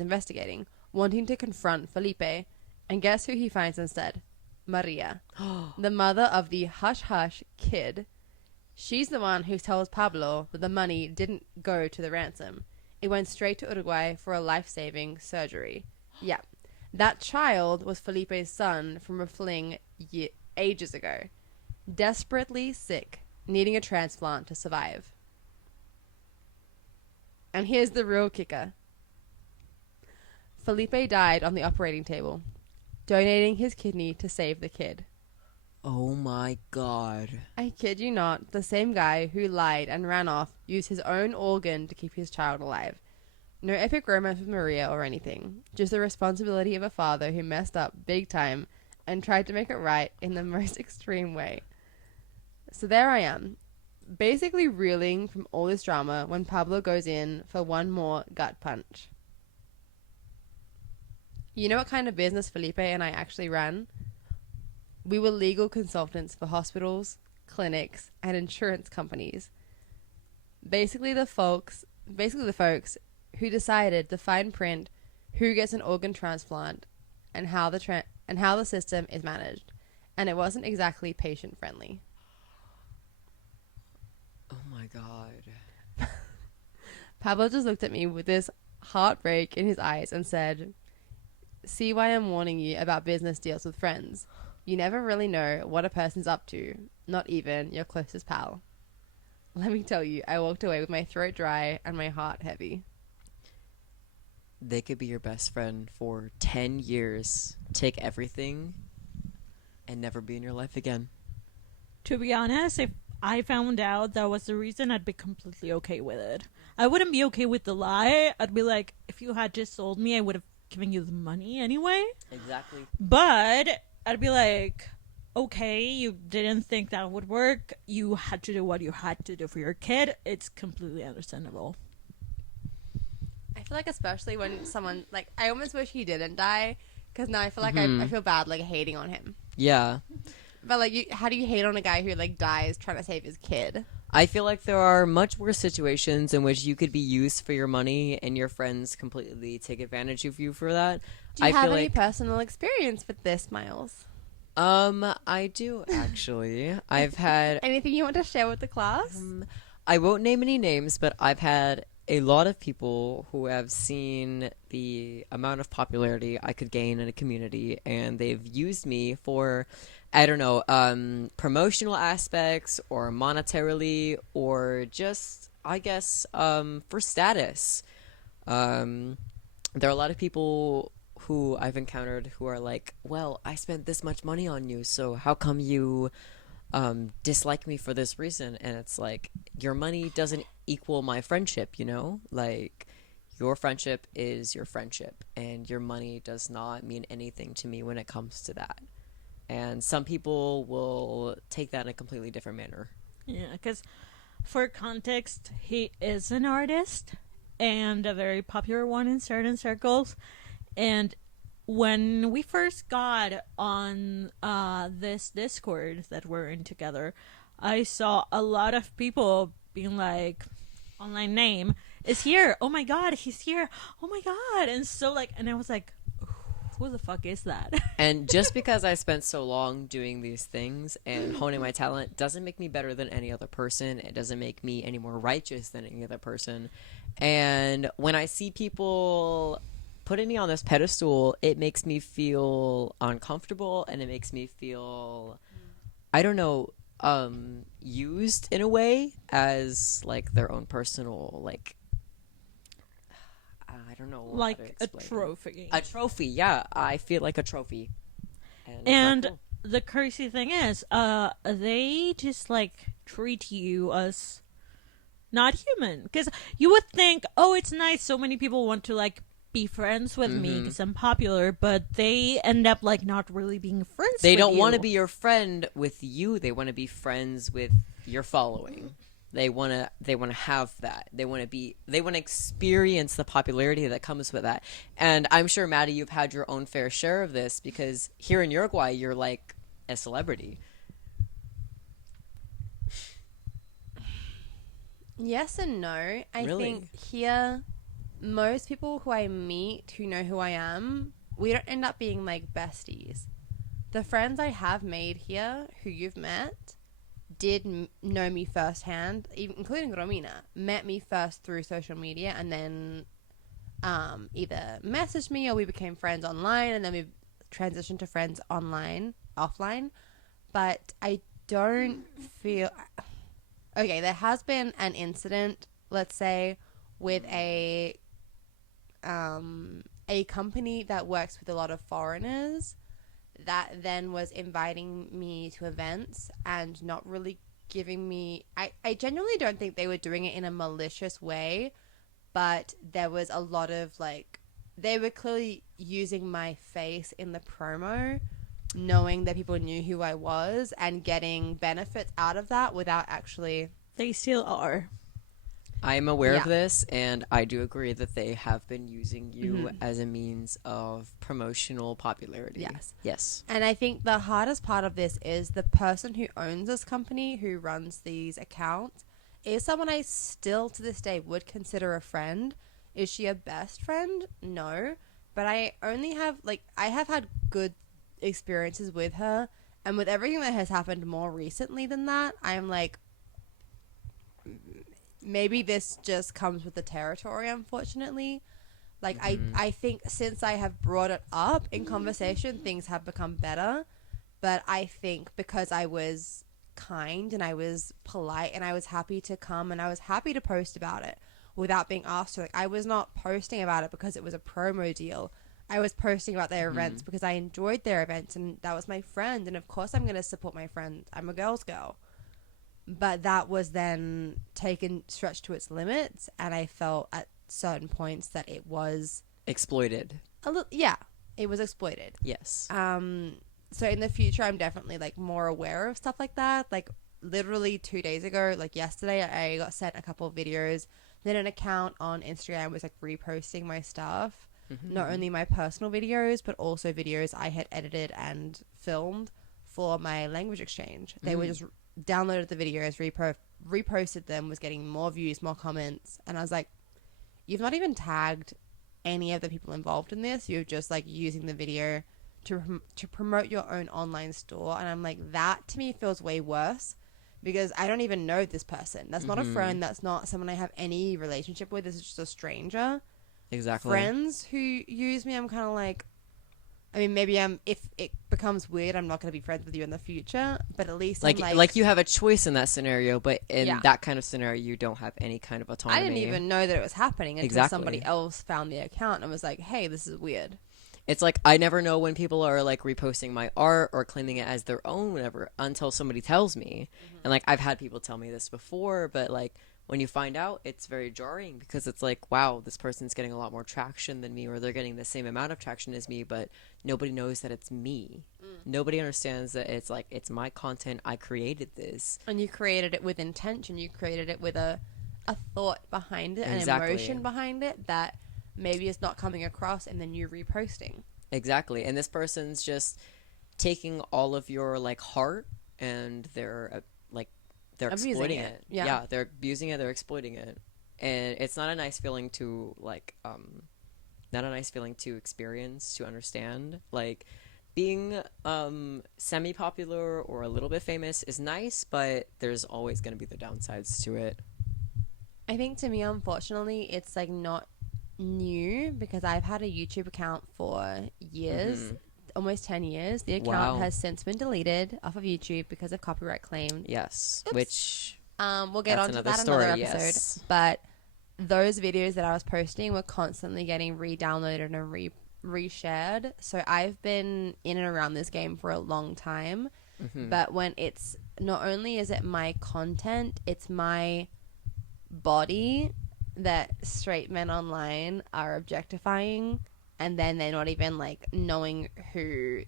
investigating, wanting to confront Felipe, and guess who he finds instead? Maria, the mother of the hush-hush kid. She's the one who tells Pablo that the money didn't go to the ransom. It went straight to Uruguay for a life-saving surgery. Yeah, that child was Felipe's son from a fling ages ago. Desperately sick, needing a transplant to survive. And here's the real kicker. Felipe died on the operating table, donating his kidney to save the kid. Oh my god. I kid you not, the same guy who lied and ran off used his own organ to keep his child alive. No epic romance with Maria or anything, just the responsibility of a father who messed up big time and tried to make it right in the most extreme way. So there I am, basically reeling from all this drama when Pablo goes in for one more gut punch. You know what kind of business Felipe and I actually ran? We were legal consultants for hospitals, clinics, and insurance companies. basically the folks who decided the fine print, who gets an organ transplant, and how the system is managed, and it wasn't exactly patient friendly. Oh my god. Pablo just looked at me with this heartbreak in his eyes and said, "See why I'm warning you about business deals with friends. You never really know what a person's up to, not even your closest pal." Let me tell you, I walked away with my throat dry and my heart heavy. They could be your best friend for 10 years, take everything, and never be in your life again. To be honest, if I found out that was the reason, I'd be completely okay with it. I wouldn't be okay with the lie. I'd be like, if you had just sold me, I would have given you the money anyway. Exactly. But I'd be like, okay, you didn't think that would work. You had to do what you had to do for your kid. It's completely understandable. I feel like especially when someone, like, I almost wish he didn't die, because now I feel like I feel bad, like, hating on him. Yeah. But, like, how do you hate on a guy who, like, dies trying to save his kid? I feel like there are much worse situations in which you could be used for your money and your friends completely take advantage of you for that. Do you have any personal experience with this, Miles? I do, actually. I've had... Anything you want to share with the class? I won't name any names, but I've had a lot of people who have seen the amount of popularity I could gain in a community, and they've used me for, I don't know, promotional aspects or monetarily or just, I guess, for status. There are a lot of people who I've encountered who are like, well, I spent this much money on you, so how come you dislike me for this reason? And it's like, your money doesn't equal my friendship, you know? Like, your friendship is your friendship, and your money does not mean anything to me when it comes to that. And some people will take that in a completely different manner. Yeah, because for context, he is an artist and a very popular one in certain circles. And when we first got on this Discord that we're in together, I saw a lot of people being like, online name is here. Oh my god, he's here. Oh my god. And so, like, and I was like, who the fuck is that? And just because I spent so long doing these things and honing my talent doesn't make me better than any other person. It doesn't make me any more righteous than any other person. And when I see people putting me on this pedestal, it makes me feel uncomfortable, and it makes me feel, I don't know, used in a way as like their own personal, like, I don't know, like a trophy. A trophy, yeah. I feel like a trophy. And cool. The crazy thing is, they just like treat you as not human, because you would think, oh, it's nice, so many people want to like be friends with me because I'm popular, but they end up like not really being friends. They with don't you. want to be your friend with you. They want to be friends with your following. They want to have that. They want to experience the popularity that comes with that. And I'm sure, Maddie, you've had your own fair share of this, because here in Uruguay, you're like a celebrity. Yes and no. I Really? think here, most people who I meet who know who I am, we don't end up being like besties. The friends I have made here who you've met did know me firsthand, even including Romina, met me first through social media, and then either messaged me or we became friends online, and then we transitioned to friends offline. But I don't feel... Okay, there has been an incident, let's say, with a company that works with a lot of foreigners that then was inviting me to events and not really giving me... I genuinely don't think they were doing it in a malicious way, but there was a lot of, like... They were clearly using my face in the promo, knowing that people knew who I was and getting benefits out of that without actually... They still are. I'm aware of this, and I do agree that they have been using you as a means of promotional popularity. Yes. And I think the hardest part of this is the person who owns this company, who runs these accounts, is someone I still to this day would consider a friend. Is she a best friend? No. But I only have, like, I have had good experiences with her. And with everything that has happened more recently than that, I'm like, maybe this just comes with the territory, unfortunately. Like, I think since I have brought it up in conversation, things have become better. But I think because I was kind and I was polite and I was happy to come and I was happy to post about it without being asked to. Like, I was not posting about it because it was a promo deal. I was posting about their events because I enjoyed their events and that was my friend. And of course I'm going to support my friend. I'm a girl's girl. But that was then stretched to its limits. And I felt at certain points that it was exploited. Yeah, it was exploited. Yes. So in the future, I'm definitely like more aware of stuff like that. Like literally 2 days ago, like yesterday, I got sent a couple of videos. Then an account on Instagram was like reposting my stuff. Not only my personal videos, but also videos I had edited and filmed for my language exchange. They were just downloaded the videos, reposted them, was getting more views, more comments. And I was like, you've not even tagged any of the people involved in this. You're just like using the video to promote your own online store. And I'm like, that to me feels way worse because I don't even know this person. That's not a friend. That's not someone I have any relationship with. This is just a stranger. Exactly. Friends who use me, I'm kind of like, I mean, maybe if it becomes weird, I'm not going to be friends with you in the future, but at least like you have a choice in that scenario, but in that kind of scenario, you don't have any kind of autonomy. I didn't even know that it was happening until somebody else found the account and was like, hey, this is weird. It's like, I never know when people are like reposting my art or claiming it as their own, whatever, until somebody tells me. And like, I've had people tell me this before, but like, when you find out, it's very jarring because it's like, wow, this person's getting a lot more traction than me, or they're getting the same amount of traction as me, but nobody knows that it's me. Nobody understands that it's like, it's my content. I created this. And you created it with intention. You created it with a thought behind it, an emotion behind it that maybe is not coming across, and then you reposting. Exactly. And this person's just taking all of your like heart and they're exploiting it. Yeah, they're abusing it, they're exploiting it. And it's not a nice feeling to like not a nice feeling to experience, to understand. Like being semi-popular or a little bit famous is nice, but there's always going to be the downsides to it. I think to me, unfortunately, it's like not new because I've had a YouTube account for years. Almost 10 years. The account has since been deleted off of YouTube because of copyright claim. Yes. Oops. Which we'll get onto that story, another episode. Yes. But those videos that I was posting were constantly getting re-downloaded and re-shared. So I've been in and around this game for a long time. But when it's not only is it my content, it's my body that straight men online are objectifying. And then they're not even, like, knowing who...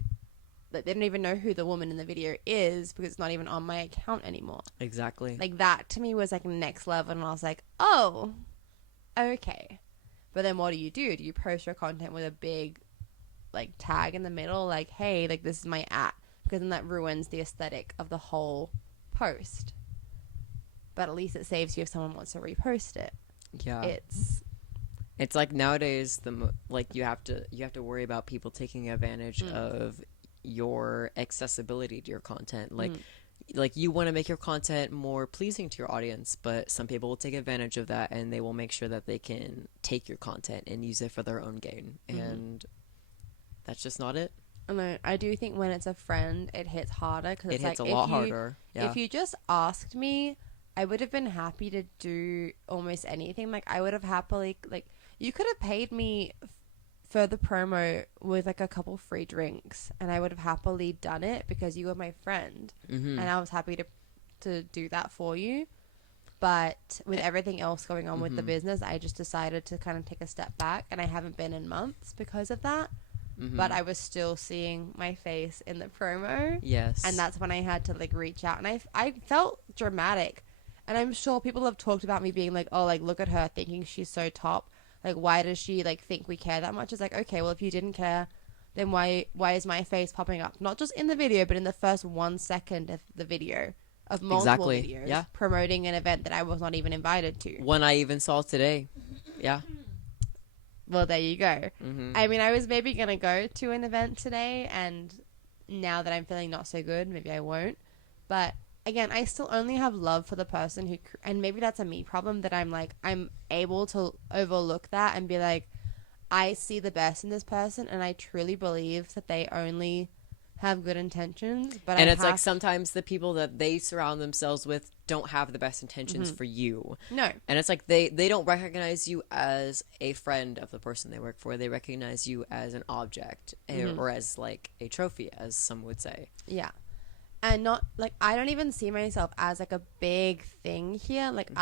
Like, they don't even know who the woman in the video is because it's not even on my account anymore. Exactly. Like, that to me was, like, next level. And I was like, oh, okay. But then what do? Do you post your content with a big, like, tag in the middle? Like, hey, like, this is my @ because then that ruins the aesthetic of the whole post. But at least it saves you if someone wants to repost it. Yeah. It's like nowadays, you have to worry about people taking advantage of your accessibility to your content. Like you want to make your content more pleasing to your audience, but some people will take advantage of that and they will make sure that they can take your content and use it for their own gain. And that's just not it. I do think when it's a friend, it hits harder because it hits a lot harder. Yeah. If you just asked me, I would have been happy to do almost anything. Like I would have happily you could have paid me for the promo with like a couple free drinks and I would have happily done it because you were my friend and I was happy to do that for you. But with everything else going on with the business, I just decided to kind of take a step back, and I haven't been in months because of that. But I was still seeing my face in the promo. Yes. And that's when I had to like reach out, and I felt dramatic. And I'm sure people have talked about me being like, oh, like look at her thinking she's so top. Like, why does she, like, think we care that much? It's like, okay, well, if you didn't care, then why is my face popping up? Not just in the video, but in the first 1 second of the video of multiple Exactly. videos Yeah. promoting an event that I was not even invited to. One I even saw today. Yeah. Well, there you go. Mm-hmm. I mean, I was maybe going to go to an event today, and now that I'm feeling not so good, maybe I won't. But again, I still only have love for the person who, and maybe that's a me problem, that I'm like, I'm able to overlook that and be like, I see the best in this person, and I truly believe that they only have good intentions. But And it's like sometimes the people that they surround themselves with don't have the best intentions for you. No. And it's like they don't recognize you as a friend of the person they work for. They recognize you as an object or as like a trophy, as some would say. Yeah. And not like, I don't even see myself as like a big thing here. Like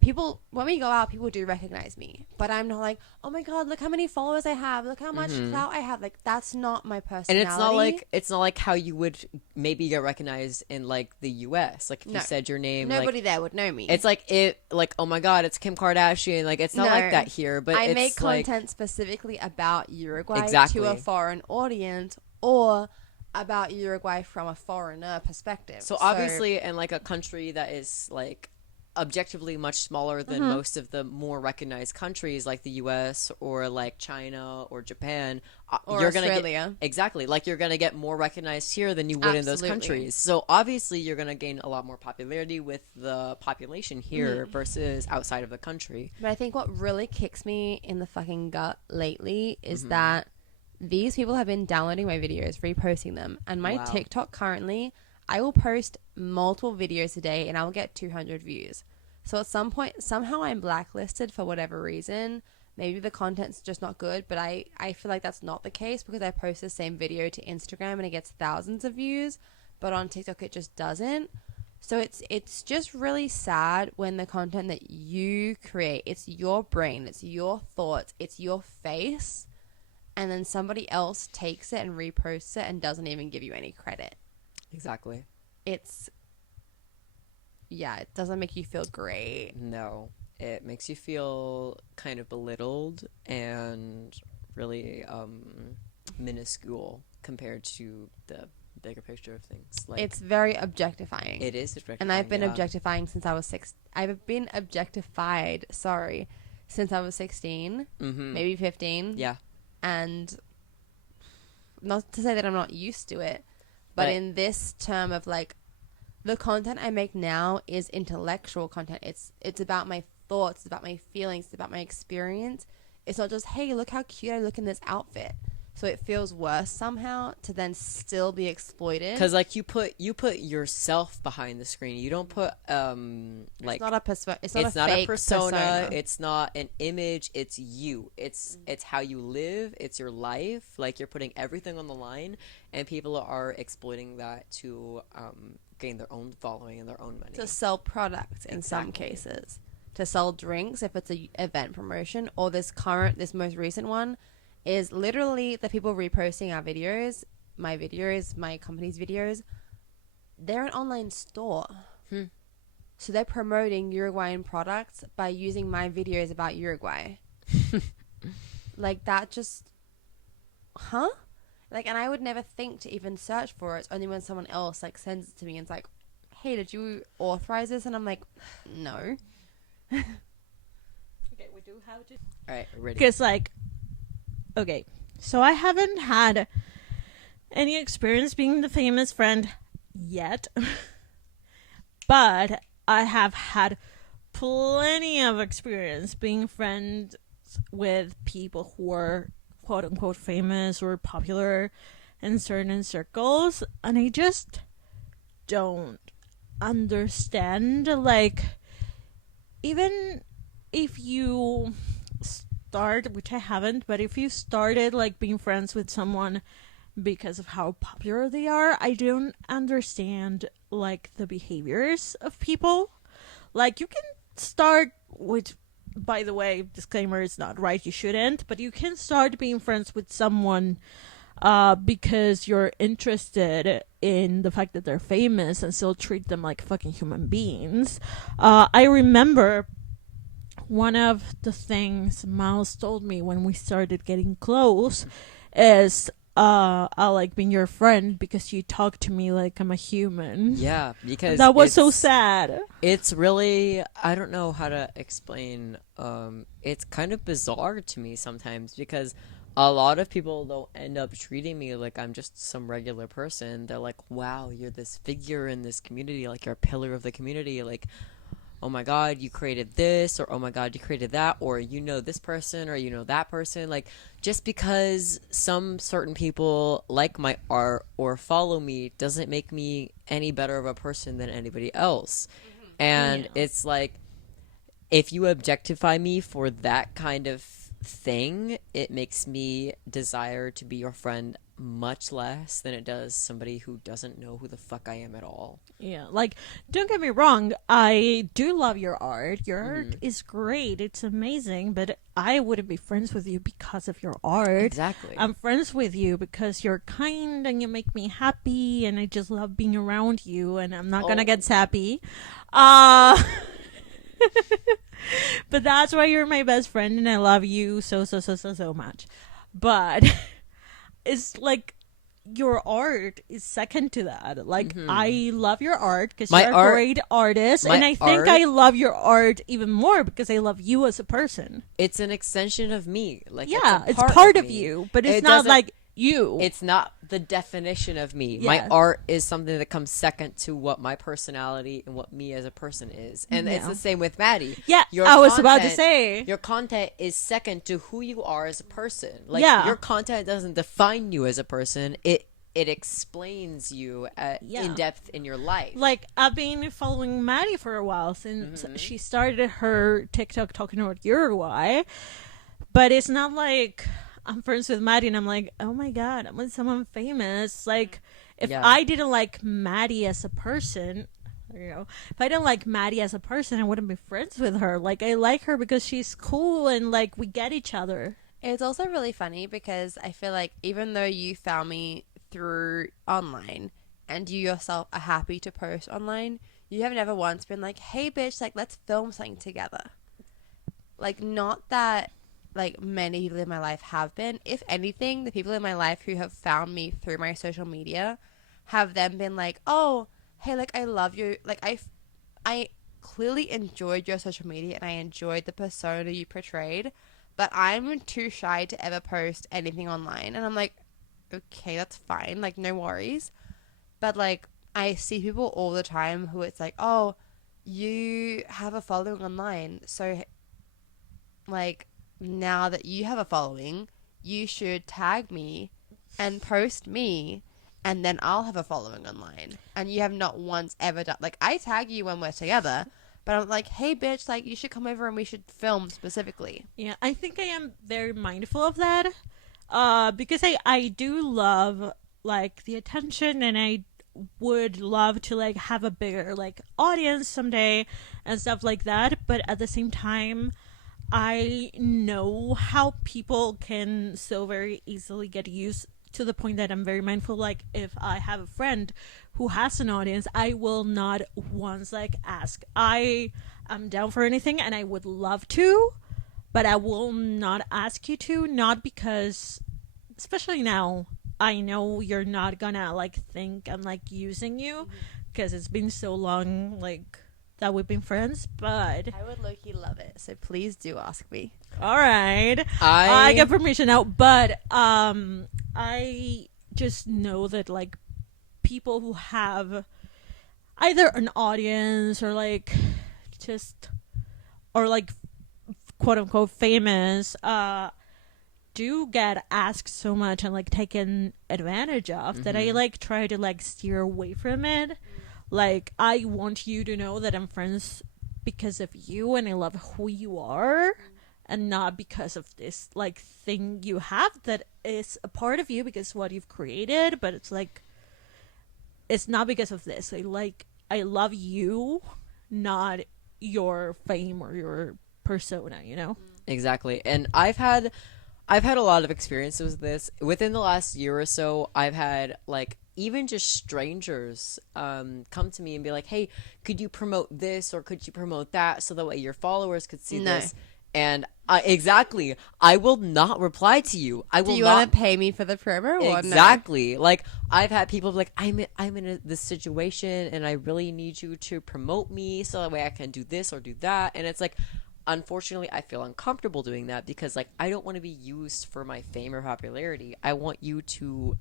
people, when we go out, people do recognize me, but I'm not like, oh my god, look how many followers I have, look how much clout I have. Like, that's not my personality. And it's not like how you would maybe get recognized in like the US. Like if you said your name, nobody there would know me. It's like oh my god, it's Kim Kardashian. Like it's not like that here. But I it's make like, content specifically about Uruguay Exactly. to a foreign audience, or about Uruguay from a foreigner perspective. So obviously, in like a country that is like objectively much smaller than most of the more recognized countries like the US or like China or Japan, or you're Australia. gonna get, exactly, like you're gonna get more recognized here than you would in those countries. So obviously you're gonna gain a lot more popularity with the population here versus outside of the country. But I think what really kicks me in the fucking gut lately is that these people have been downloading my videos, reposting them, and my TikTok currently, I will post multiple videos a day and I will get 200 views. So at some point, somehow I'm blacklisted for whatever reason. Maybe the content's just not good, but I feel like that's not the case, because I post the same video to Instagram and it gets thousands of views, but on TikTok it just doesn't. So it's just really sad when the content that you create, it's your brain, it's your thoughts, it's your face, and then somebody else takes it and reposts it and doesn't even give you any credit. Exactly. It doesn't make you feel great. No, it makes you feel kind of belittled and really minuscule compared to the bigger picture of things. Like, it's very objectifying. It is objectifying. And I've been objectifying since I was 6. I've been objectified, since I was 16, maybe 15. Yeah. And not to say that I'm not used to it, but in this term of like, the content I make now is intellectual content. It's about my thoughts, it's about my feelings, it's about my experience. It's not just, hey, look how cute I look in this outfit. So it feels worse somehow to then still be exploited. Because like you put yourself behind the screen. You don't put like it's not a fake persona. It's not an image. It's you. It's how you live. It's your life. Like you're putting everything on the line, and people are exploiting that to gain their own following and their own money. To sell products in some cases. To sell drinks if it's a event promotion, or this most recent one is literally the people reposting our videos, my company's videos. They're an online store. So they're promoting Uruguayan products by using my videos about Uruguay. Like that just, Like, and I would never think to even search for it. It's only when someone else like sends it to me and it's like, hey, did you authorize this? And I'm like, no. Okay, we do have to. All right, ready. Because like, okay, so I haven't had any experience being the famous friend yet, but I have had plenty of experience being friends with people who are quote unquote famous or popular in certain circles, and I just don't understand, like, even if you start, which I haven't, but if you started like being friends with someone because of how popular they are, I don't understand like the behaviors of people. Like, you can start with, by the way, disclaimer, it's not right, you shouldn't, but you can start being friends with someone because you're interested in the fact that they're famous and still treat them like fucking human beings. I remember one of the things Miles told me when we started getting close is I'll like being your friend because you talk to me like I'm a human. Yeah, because That was so sad. It's really, I don't know how to explain. It's kind of bizarre to me sometimes because a lot of people don't end up treating me like I'm just some regular person. They're like, wow, you're this figure in this community, like you're a pillar of the community, like, oh my god, you created this, or oh my god, you created that, or you know this person, or you know that person. Like, just because some certain people like my art or follow me doesn't make me any better of a person than anybody else. And it's like, if you objectify me for that kind of thing, it makes me desire to be your friend much less than it does somebody who doesn't know who the fuck I am at all. Yeah, like, don't get me wrong, I do love your art. Your art is great. It's amazing, but I wouldn't be friends with you because of your art. Exactly. I'm friends with you because you're kind and you make me happy, and I just love being around you, and I'm not gonna get sappy. But that's why you're my best friend, and I love you so much. But it's like, your art is second to that. Like, I love your art because you're a great artist, and I think I love your art even more because I love you as a person. It's an extension of me. Like, yeah, it's part of you, but it's not like you. It's not the definition of me. Yeah. My art is something that comes second to what my personality and what me as a person is. And it's the same with Maddie. Yeah, I was about to say. Your content is second to who you are as a person. Like, your content doesn't define you as a person. It explains you in depth in your life. Like, I've been following Maddie for a while since she started her TikTok talking about Uruguay. But it's not like I'm friends with Maddie and I'm like, oh my god, I'm with someone famous. Like, if I didn't like Maddie as a person, you know, if I didn't like Maddie as a person, I wouldn't be friends with her. Like, I like her because she's cool and like we get each other. It's also really funny because I feel like even though you found me through online and you yourself are happy to post online, you have never once been like, hey bitch, like, let's film something together. Like, not that like many people in my life have been. If anything, the people in my life who have found me through my social media have then been like, oh, hey, like, I love you. Like, I clearly enjoyed your social media and I enjoyed the persona you portrayed, but I'm too shy to ever post anything online. And I'm like, okay, that's fine. Like, no worries. But like, I see people all the time who it's like, oh, you have a following online, so like, now that you have a following, you should tag me and post me, and then I'll have a following online. And you have not once ever done, like, I tag you when we're together, but I'm like, hey bitch, like, you should come over and we should film specifically. Yeah, I think I am very mindful of that, because I do love like the attention, and I would love to like have a bigger like audience someday and stuff like that. But at the same time, I know how people can so very easily get used to the point that I'm very mindful. Like, if I have a friend who has an audience, I will not once like ask. I am down for anything and I would love to, but I will not ask you to, not because, especially now, I know you're not gonna like think I'm like using you because it's been so long like that we've been friends, but I would low-key love it, so please do ask me. All right, I get permission now, but I just know that like people who have either an audience or like just or like quote unquote famous do get asked so much and like taken advantage of that I like try to like steer away from it. Like, I want you to know that I'm friends because of you and I love who you are, and not because of this like thing you have that is a part of you because what you've created, but it's like, it's not because of this. I love you, not your fame or your persona, you know? Exactly. And I've had a lot of experiences with this. Within the last year or so, I've had like even just strangers come to me and be like, hey, could you promote this or could you promote that so that way your followers could see this? And exactly, I will not reply to you. I will Do you not. want to pay me for the promo or Exactly. Like, I've had people be like, I'm in this situation and I really need you to promote me so that way I can do this or do that. And it's like, unfortunately, I feel uncomfortable doing that because, like, I don't want to be used for my fame or popularity. I want you to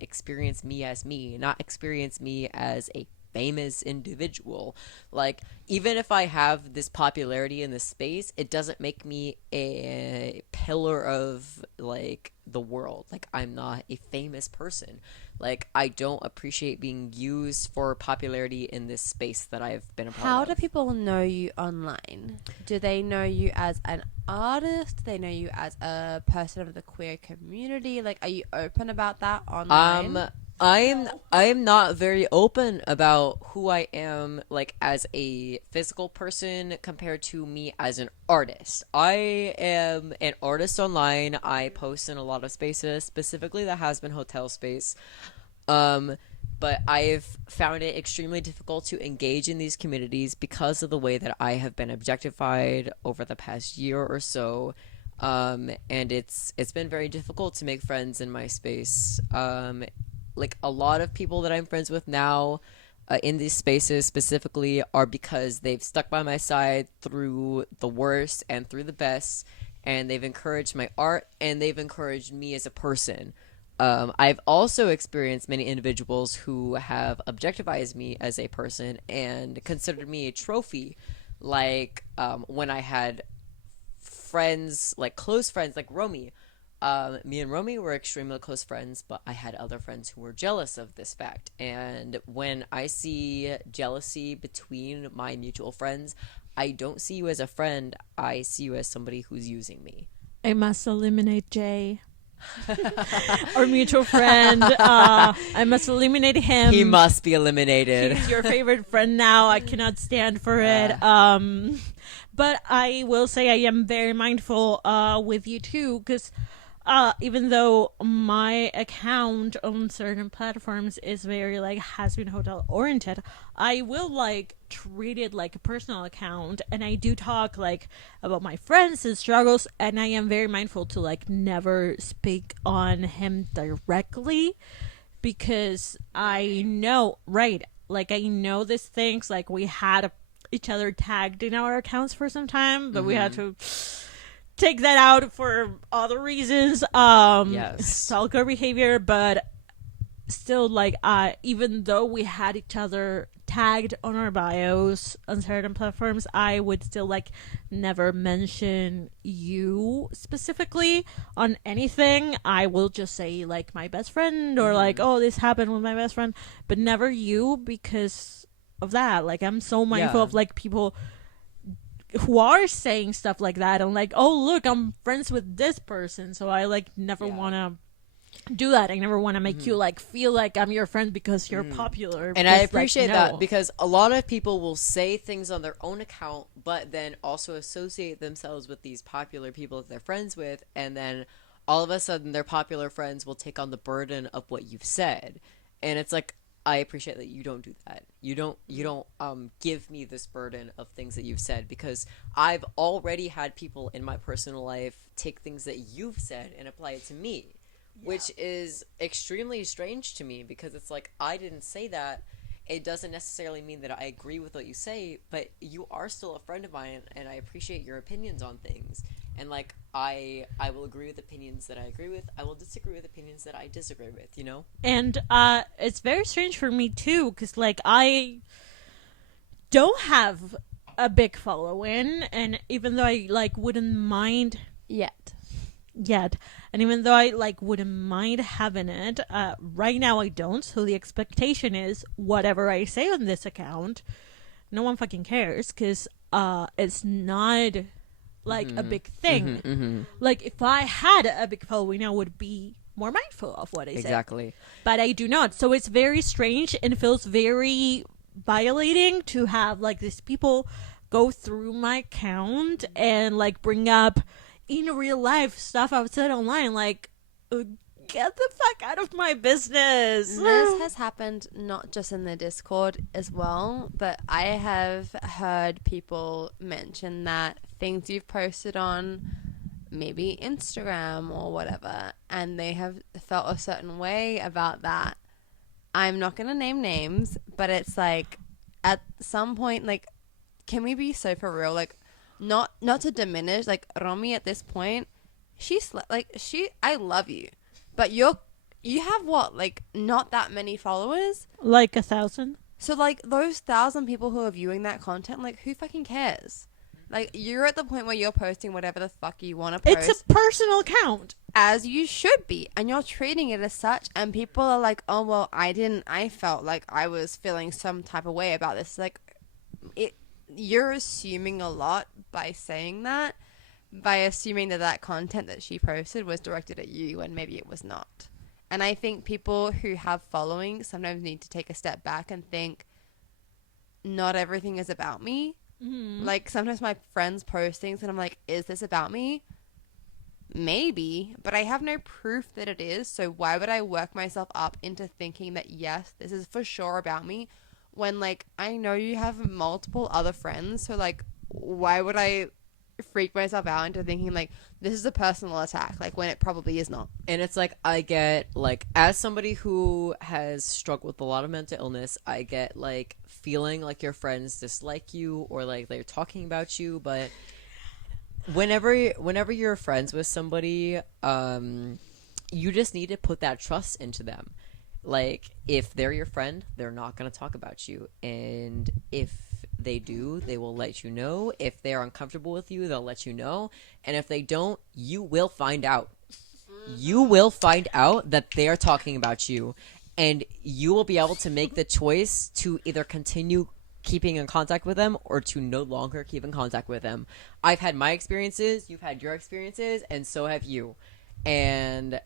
experience me as me, not experience me as a famous individual. Like, even if I have this popularity in this space, it doesn't make me a pillar of, like, the world. Like, I'm not a famous person. Like, I don't appreciate being used for popularity in this space that I've been a part of. How do people know you online? Do they know you as an artist? Do they know you as a person of the queer community? Like, are you open about that online? I'm not very open about who I am, like, as a physical person compared to me as an artist. I am an artist online. I post in a lot of spaces, specifically the Has Been Hotel space. But I've found it extremely difficult to engage in these communities because of the way that I have been objectified over the past year or so. And it's been very difficult to make friends in my space. Like, a lot of people that I'm friends with now in these spaces specifically are because they've stuck by my side through the worst and through the best, and they've encouraged my art and they've encouraged me as a person. I've also experienced many individuals who have objectified me as a person and considered me a trophy. Like, when I had friends, like close friends, like Romi. Me and Romi were extremely close friends, but I had other friends who were jealous of this fact. And when I see jealousy between my mutual friends, I don't see you as a friend. I see you as somebody who's using me. I must eliminate Jay. Our mutual friend. I must eliminate him. He must be eliminated. He's your favorite friend now. I cannot stand for it. But I will say I am very mindful with you too, because even though my account on certain platforms is very like has been hotel oriented, I will like treat it like a personal account, and I do talk like about my friends and struggles, and I am very mindful to like never speak on him directly, because I know, right, like I know these things, like we had each other tagged in our accounts for some time, but we had to take that out for other reasons. Yes. Stalker behavior, but still, like, even though we had each other tagged on our bios on certain platforms, I would still like never mention you specifically on anything. I will just say like my best friend, or like, oh, this happened with my best friend, but never you, because of that. Like, I'm so mindful of like people who are saying stuff like that, and like, oh look, I'm friends with this person, so I like never want to do that. I never want to make you like feel like I'm your friend because you're popular. And I appreciate that, because a lot of people will say things on their own account, but then also associate themselves with these popular people that they're friends with, and then all of a sudden their popular friends will take on the burden of what you've said. And it's like, I appreciate that you don't do that. You don't give me this burden of things that you've said, because I've already had people in my personal life take things that you've said and apply it to me, which is extremely strange to me, because it's like, I didn't say that. It doesn't necessarily mean that I agree with what you say, but you are still a friend of mine, and I appreciate your opinions on things. And like, I will agree with opinions that I agree with. I will disagree with opinions that I disagree with, you know? And it's very strange for me too, because like I don't have a big following, and even though I like wouldn't mind yet, and even though I like wouldn't mind having it, right now I don't. So the expectation is whatever I say on this account, no one fucking cares, because it's not like a big thing. Like, if I had a big following, I would be more mindful of what I say. Exactly. But I do not. So it's very strange, and it feels very violating to have like these people go through my account and like bring up in real life stuff I've said online. Like, get the fuck out of my business. This has happened not just in the Discord as well, but I have heard people mention that things you've posted on maybe Instagram or whatever, and they have felt a certain way about that. I'm not going to name names, but it's like at some point, like, can we be so for real? Like, not to diminish, like, Romi at this point, I love you, but you have what, like, not that many followers? Like 1,000? So, like, those 1,000 people who are viewing that content, like, who fucking cares? Like, you're at the point where you're posting whatever the fuck you want to post. It's a personal account. As you should be. And you're treating it as such. And people are like, oh, well, I felt like I was feeling some type of way about this. Like, you're assuming a lot by saying that. By assuming that content that she posted was directed at you when maybe it was not. And I think people who have following sometimes need to take a step back and think, not everything is about me. Mm-hmm. Like, sometimes my friends post things and I'm like, is this about me? Maybe, but I have no proof that it is. So why would I work myself up into thinking that, yes, this is for sure about me, when, like, I know you have multiple other friends. So, like, why would I freak myself out into thinking, like, this is a personal attack, like, when it probably is not. And it's like, I get, like, as somebody who has struggled with a lot of mental illness, I get, like, feeling like your friends dislike you or, like, they're talking about you. But whenever you're friends with somebody, you just need to put that trust into them. Like, if they're your friend, they're not going to talk about you. And if they do, they will let you know. If they're uncomfortable with you, they'll let you know. And if they don't, you will find out. You will find out that they are talking about you. And you will be able to make the choice to either continue keeping in contact with them or to no longer keep in contact with them. I've had my experiences, you've had your experiences, and so have you. And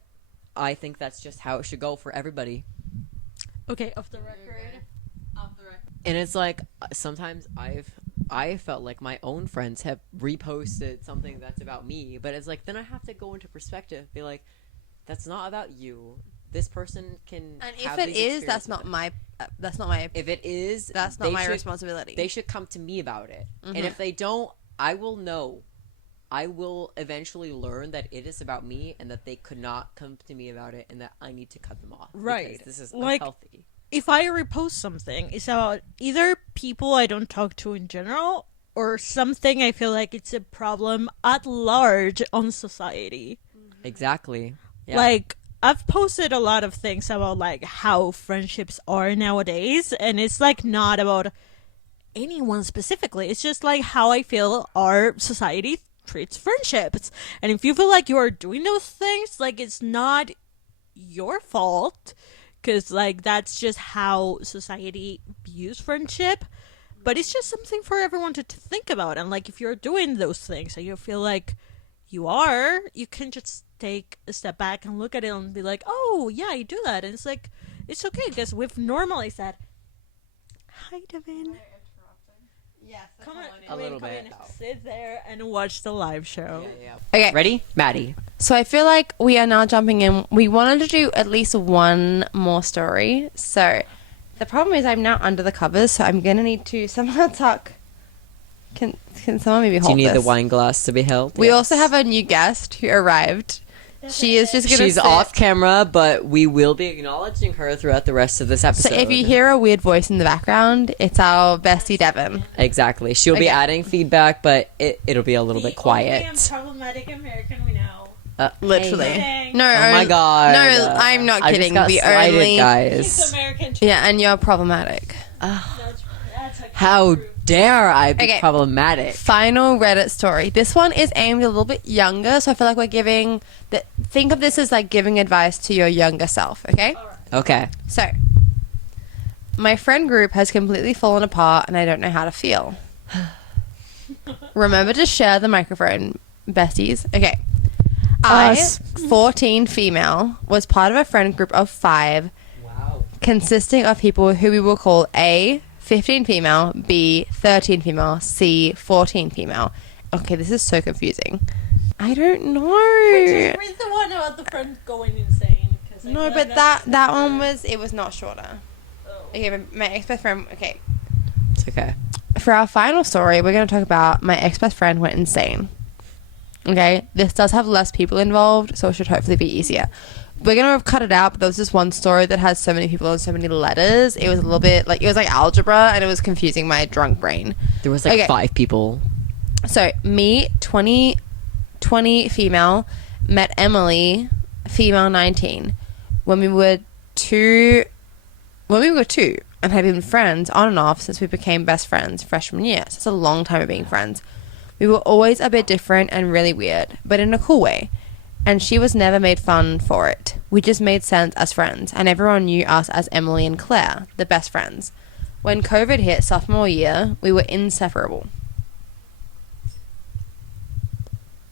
I think that's just how it should go for everybody. Okay, off the record. And it's like, sometimes I felt like my own friends have reposted something that's about me, but it's like, then I have to go into perspective, be like, that's not about you. This person can. And if it is, that's not my. If it is, that's not my responsibility. They should come to me about it. Mm-hmm. And if they don't, I will know. I will eventually learn that it is about me and that they could not come to me about it and that I need to cut them off. Right. Because this is like, unhealthy. If I repost something, it's about either people I don't talk to in general or something I feel like it's a problem at large on society. Exactly. Yeah. Like, I've posted a lot of things about, like, how friendships are nowadays, and it's, like, not about anyone specifically. It's just, like, how I feel our society treats friendships. And if you feel like you are doing those things, like, it's not your fault, because, like, that's just how society views friendship. But it's just something for everyone to think about. And, like, if you're doing those things and you feel like you can just take a step back and look at it and be like, oh, yeah, I do that. And it's like, it's okay, because we've normalized that. Hi, Devin. Yes, come in. Sit there and watch the live show. Yeah. Okay. Ready? Maddie. So I feel like we are now jumping in. We wanted to do at least one more story. So the problem is I'm now under the covers, so I'm going to need to somehow tuck. Can someone maybe hold this? Do you need the wine glass to be held? We also have a new guest who arrived. She is just going to She's off camera, but we will be acknowledging her throughout the rest of this episode. So if you hear a weird voice in the background, it's our bestie Devin. Exactly. She'll be adding feedback, but it'll be a little bit quiet. The problematic American we know. Literally. Hey. No. Oh my god. No, I'm not kidding. I just got slighted, guys. She's American too. Yeah, and you're problematic. That's how dare I be problematic? Final Reddit story. This one is aimed a little bit younger, so I feel like we're giving think of this as like giving advice to your younger self, okay? All right. Okay. So, my friend group has completely fallen apart and I don't know how to feel. Remember to share the microphone, besties. Okay. Us. 14 female, was part of a friend group of 5. Wow. Consisting of people who we will call A, 15 female, B, 13 female, C, 14 female. Okay, this is so confusing. I don't know. Just read the one about the friend going insane. No, but that one was not shorter. Oh. Okay, my ex-best friend, okay. It's okay. for our final story, we're going to talk about my ex-best friend went insane. Okay, this does have less people involved, so it should hopefully be easier. We're going to cut it out, but there was this one story that has so many people and so many letters. It was a little bit like, it was like algebra, and it was confusing my drunk brain. There was like 5 people. So, me, 20 female, met Emily, female 19, when we were two, and had been friends on and off since we became best friends freshman year. So it's a long time of being friends. We were always a bit different and really weird, but in a cool way. And she was never made fun for it. We just made sense as friends, and everyone knew us as Emily and Claire, the best friends. When COVID hit sophomore year, we were inseparable.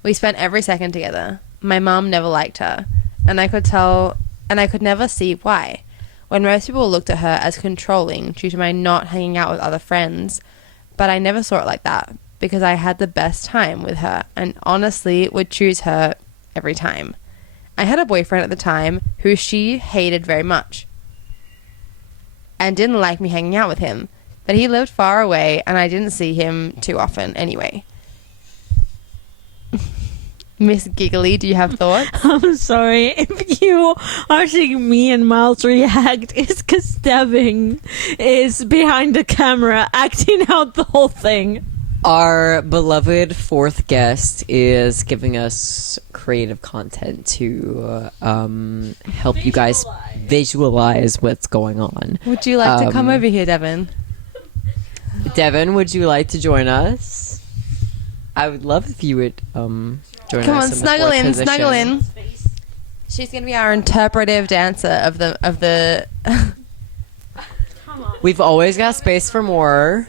We spent every second together. My mum never liked her, and I could never see why. When most people looked at her as controlling due to my not hanging out with other friends, but I never saw it like that because I had the best time with her and honestly would choose her every time. I had a boyfriend at the time who she hated very much and didn't like me hanging out with him, but he lived far away and I didn't see him too often anyway. Miss Giggly, do you have thoughts? I'm sorry. If you are seeing me and Miles react, it's because Devin is behind the camera acting out the whole thing. Our beloved 4th guest is giving us creative content to help you guys visualize what's going on. Would you like to come over here, Devin? Devin, would you like to join us? I would love if you would join us. Come on, the snuggle 4th in, position. snuggle in. She's gonna be our interpretive dancer of the. We've always got space for more.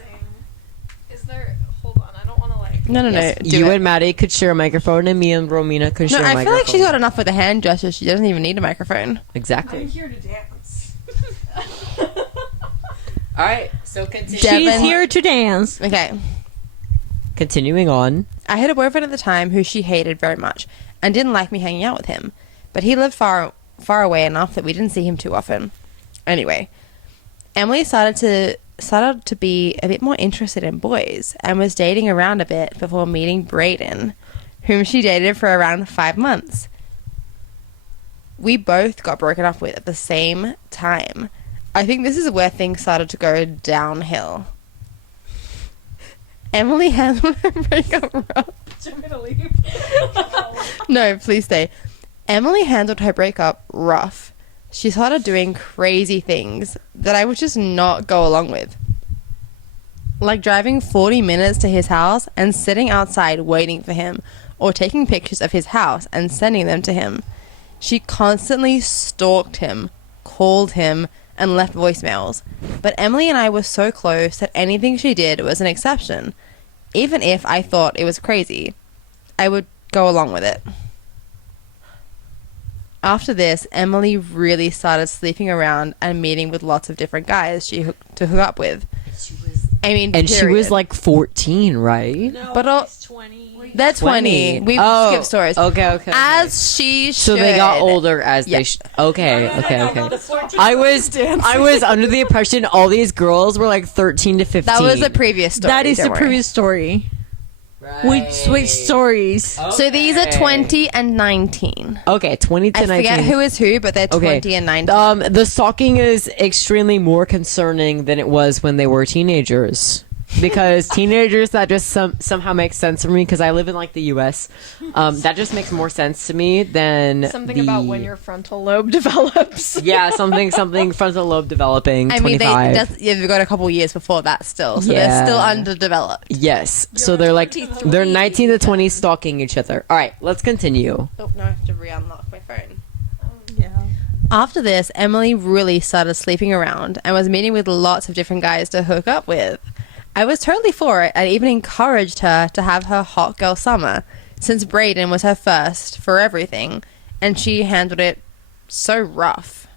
Is there? Hold on, I don't want to like. No. Yes, Do you it. and Maddie could share a microphone, and me and Romina could No, share a I microphone. feel like she's got enough with the hand gestures. She doesn't even need a microphone. Exactly. here to dance. All right, so continue. She's Devin. here to dance. Okay. Continuing on. I had a boyfriend at the time who she hated very much and didn't like me hanging out with him, but he lived far away enough that we didn't see him too often. Anyway, Emily started to be a bit more interested in boys and was dating around a bit before meeting Brayden, whom she dated for around 5 months. We both got broken up with at the same time. I think this is where things started to go downhill. Emily handled her breakup rough. No, please stay. Emily handled her breakup rough. She started doing crazy things that I would just not go along with. Like driving 40 minutes to his house and sitting outside waiting for him, or taking pictures of his house and sending them to him. She constantly stalked him, called him, and left voicemails. But Emily and I were so close that anything she did was an exception. Even if I thought it was crazy, I would go along with it. After this, Emily really started sleeping around and meeting with lots of different guys to hook up with. She was like 14, right? No, But all- 20. They're 20. We skip stories. Okay. As she should. So they got older as Yeah. they. Okay. I was under the impression all these girls were like 13 to 15. That was the previous story. That is don't the worry. previous story. We switched stories. So these are 20 and 19. Okay, 20 to I 19. forget who is who, but they're 20 and 19. The stalking is extremely more concerning than it was when they were teenagers. Because teenagers, that just somehow makes sense for me because I live in like the U.S. That just makes more sense to me than Something about when your frontal lobe develops. Yeah, something frontal lobe developing. I mean, 25. they've got a couple years before that still, so Yeah. they're still underdeveloped. Yes, so they're like they're 19 to 20 stalking each other. All right, let's continue. Oh, no, I have to re-unlock my phone. Yeah. After this, Emily really started sleeping around and was meeting with lots of different guys to hook up with. I was totally for it and even encouraged her to have her hot girl summer, since Brayden was her first for everything, and she handled it so rough.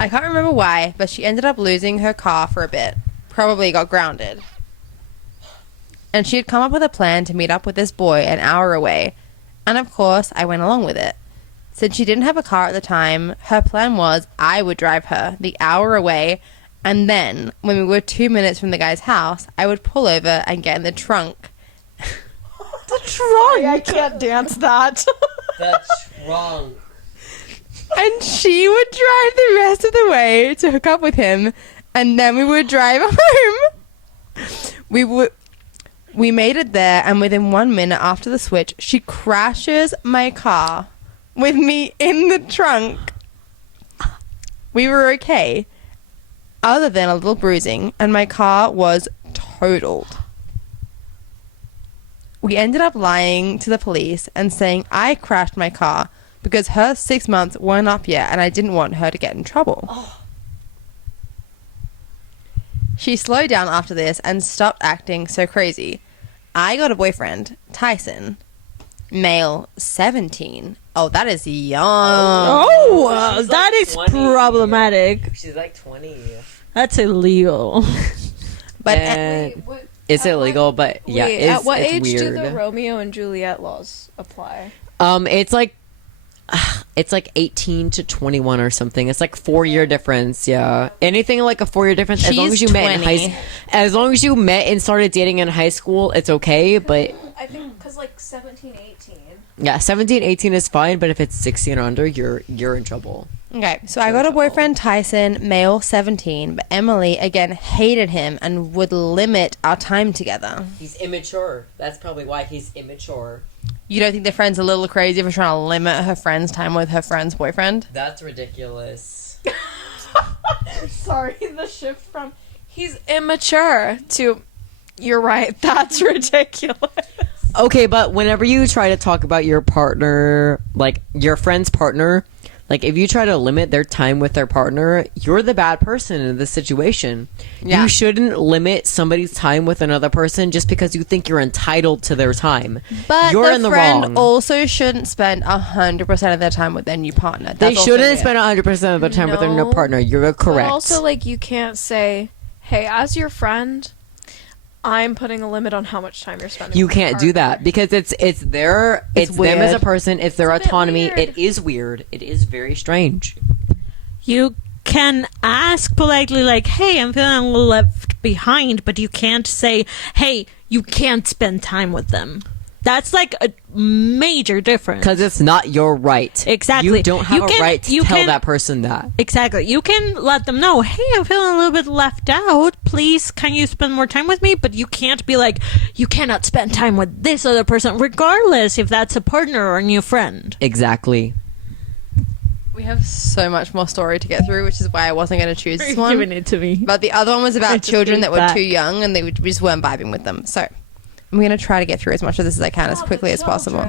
I can't remember why, but she ended up losing her car for a bit. Probably got grounded. And she had come up with a plan to meet up with this boy an hour away, and of course I went along with it. Since she didn't have a car at the time, her plan was I would drive her the hour away And then, when we were 2 minutes from the guy's house, I would pull over and get in the trunk. The trunk. I can't dance that. The trunk. And she would drive the rest of the way to hook up with him, and then we would drive home. We made it there, and within 1 minute after the switch, she crashes my car with me in the trunk. We were okay, other than a little bruising, and my car was totaled. We ended up lying to the police and saying I crashed my car because her 6 months weren't up yet and I didn't want her to get in trouble. Oh. She slowed down after this and stopped acting so crazy. I got a boyfriend, Tyson, male, 17. Oh, that is young. Oh, that like is 20. problematic. She's like 20. That's illegal. But And it's illegal, but yeah, Wait, it's, at what it's age weird. do the Romeo and Juliet laws apply? It's like 18 to 21 or something. It's like 4-year difference. Yeah, anything like a 4-year difference. As long as you met in 20. as long as you met and started dating in high school, it's okay. But I think because like 17, 18. yeah, 17, 18 is fine. But if it's 16 or under, you're in trouble. Okay, so I got a boyfriend, Tyson, male, 17, but Emily, again, hated him and would limit our time together. He's immature. That's probably why he's immature. You don't think the friend's a little crazy for trying to limit her friend's time with her friend's boyfriend? That's ridiculous. Sorry, the shift from he's immature to you're right, that's ridiculous. Okay, but whenever you try to talk about your partner, like your friend's partner, like if you try to limit their time with their partner, you're the bad person in this situation. Yeah. You shouldn't limit somebody's time with another person just because you think you're entitled to their time. But you're the in the friend wrong. also shouldn't spend 100% of their time with their new partner. They That's also shouldn't weird. spend 100% of their time with their new No. partner. You're correct. But also, like, you can't say, hey, as your friend, I'm putting a limit on how much time you're spending You with your can't do that partner. because it's them as a weird. person. It's their It's a bit autonomy. weird. It is weird. It is very strange. You can ask politely, like, hey, I'm feeling left behind, but you can't say, hey, you can't spend time with them. That's like a major difference. Because it's not your right. Exactly. You don't have You a can- right to you tell can- that person that. Exactly. You can let them know, hey, I'm feeling a little bit left out. Please, can you spend more time with me? But you can't be like, you cannot spend time with this other person, regardless if that's a partner or a new friend. Exactly. We have so much more story to get through, which is why I wasn't going to choose this one. Giving it to me. But the other one was I about just children gave that were back. too young and we just weren't vibing with them. So I'm going to try to get through as much of this as I can as quickly as possible.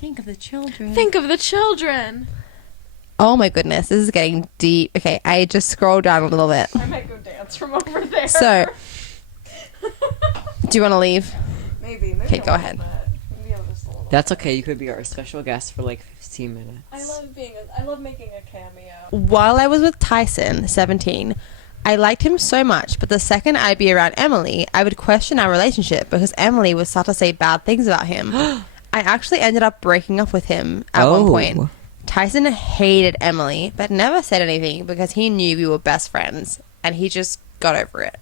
Think of the children. Think of the children. Oh my goodness, this is getting deep. Okay, I just scrolled down a little bit. I might go dance from over there. So, do you want to leave? maybe. Okay, go ahead. That's okay. You could be our special guest for like 15 minutes. I love making a cameo. While I was with Tyson, 17, I liked him so much, but the second I'd be around Emily, I would question our relationship because Emily would start to say bad things about him. I actually ended up breaking up with him at one point. Tyson hated Emily, but never said anything because he knew we were best friends, and he just got over it.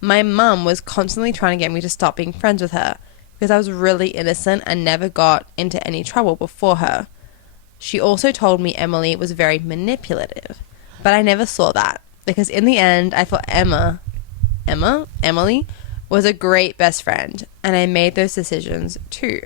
My mum was constantly trying to get me to stop being friends with her because I was really innocent and never got into any trouble before her. She also told me Emily was very manipulative, but I never saw that because in the end, I thought Emily was a great best friend, and I made those decisions too.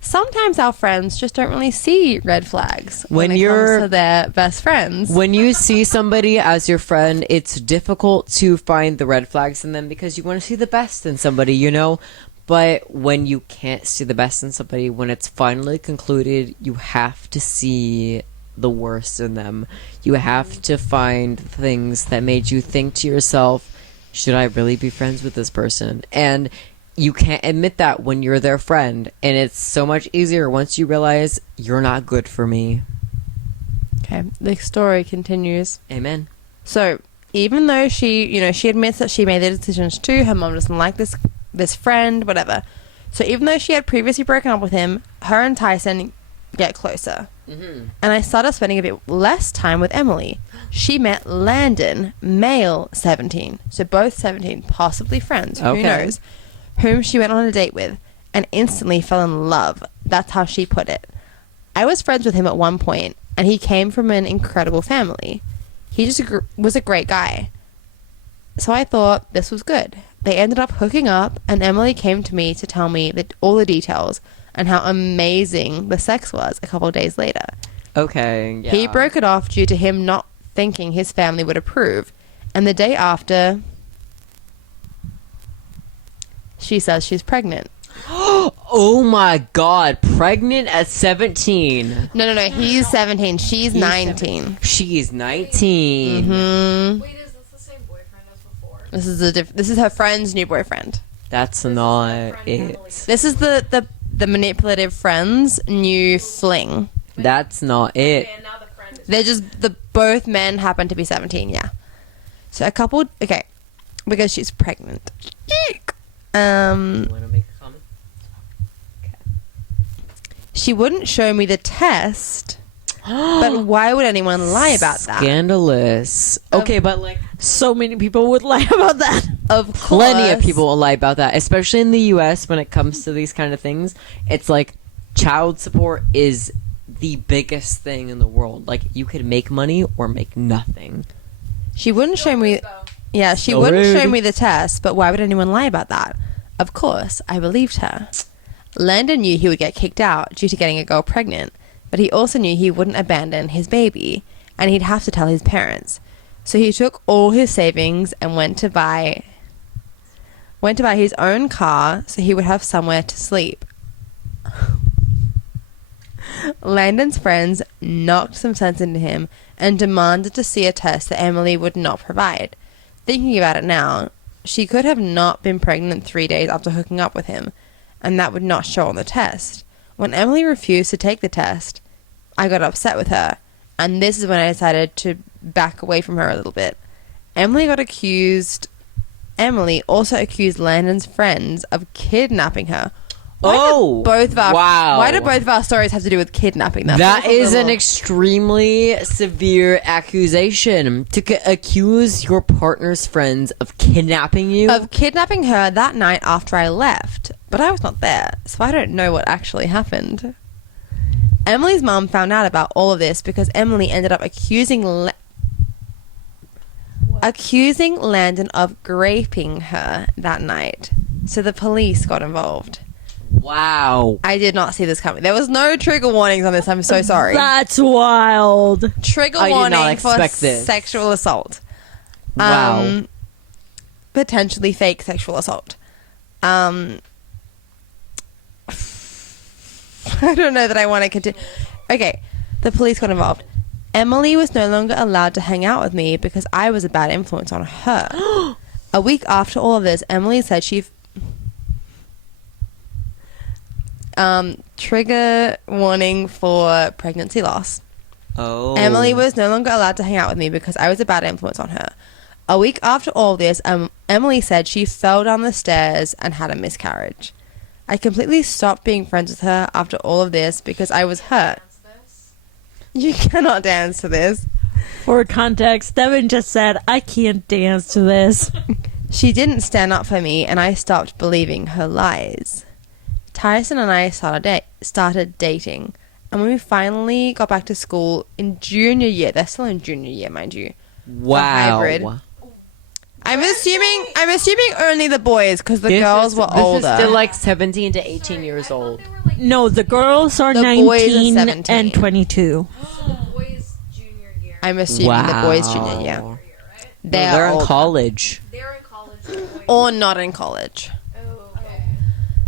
Sometimes our friends just don't really see red flags when it comes to their best friends. When you see somebody as your friend, it's difficult to find the red flags in them because you want to see the best in somebody, you know? But when you can't see the best in somebody, when it's finally concluded, you have to see the worst in them. You have to find things that made you think to yourself, should I really be friends with this person? And you can't admit that when you're their friend. And it's so much easier once you realize you're not good for me. Okay, the story continues. Amen. So, even though she admits that she made the decisions too, her mom doesn't like this friend, whatever. So even though she had previously broken up with him, her and Tyson get closer. Mm-hmm. And I started spending a bit less time with Emily. She met Landon, male 17, so both 17, possibly friends, who Okay. knows, whom she went on a date with and instantly fell in love. That's how she put it. I was friends with him at one point, and he came from an incredible family. He just was a great guy. So I thought this was good. They ended up hooking up, and Emily came to me to tell me all the details and how amazing the sex was a couple of days later. Okay. Yeah. He broke it off due to him not thinking his family would approve. And the day after, she says she's pregnant. Oh my god, pregnant at 17. No. He's 17. She's 19. She's 19. Mm-hmm. Wait, is this the same boyfriend as before? This is her friend's new boyfriend. That's not it. This is the manipulative friend's new fling. That's not it. And now the friend is They're just both men happen to be 17. Yeah. So a couple. Okay, because she's pregnant. You want to make a comment? She wouldn't show me the test. But why would anyone lie about that? Scandalous. Okay, but like So many people would lie about that. Of plenty of course. people will lie about that, especially in the US when it comes to these kind of things. It's like child support is the biggest thing in the world. Like you could make money or make nothing. She wouldn't show me. Yeah, she So wouldn't show rude. me the test, but why would anyone lie about that? Of course, I believed her. Landon knew he would get kicked out due to getting a girl pregnant, but he also knew he wouldn't abandon his baby, and he'd have to tell his parents. So he took all his savings and went to buy his own car so he would have somewhere to sleep. Landon's friends knocked some sense into him and demanded to see a test that Emily would not provide. Thinking about it now, she could have not been pregnant 3 days after hooking up with him, and that would not show on the test. When Emily refused to take the test, I got upset with her, and this is when I decided to back away from her a little bit. Emily also accused Landon's friends of kidnapping her. Why do both of our stories have to do with kidnapping? That is an extremely severe accusation to accuse your partner's friends of kidnapping you. Of kidnapping her that night after I left, but I was not there, so I don't know what actually happened. Emily's mom found out about all of this because Emily ended up accusing Landon of raping her that night, so the police got involved. Wow. I did not see this coming. There was no trigger warnings on this. I'm so sorry. That's wild. Trigger I did not warning for expect this. sexual assault. Wow. Potentially fake sexual assault. I don't know that I want to continue. Okay, the police got involved. Emily was no longer allowed to hang out with me because I was a bad influence on her. A week after all of this, Emily said she... trigger warning for pregnancy loss. Oh. Emily was no longer allowed to hang out with me because I was a bad influence on her. A week after all this, Emily said she fell down the stairs and had a miscarriage. I completely stopped being friends with her after all of this because I was hurt. You cannot dance to this. For context, Devin just said, I can't dance to this. She didn't stand up for me, and I stopped believing her lies. Tyson and I started dating, and when we finally got back to school in junior year, they're still in junior year, mind you. Wow. Hybrid. I'm assuming only the boys because the girls were older. This is still like 17 to 18 years old. No, the girls are The boys are 19 17. and 22. boys junior year. I'm assuming the boys junior year. Wow. They're in older. college. They're in college. Or not in college. Oh, okay.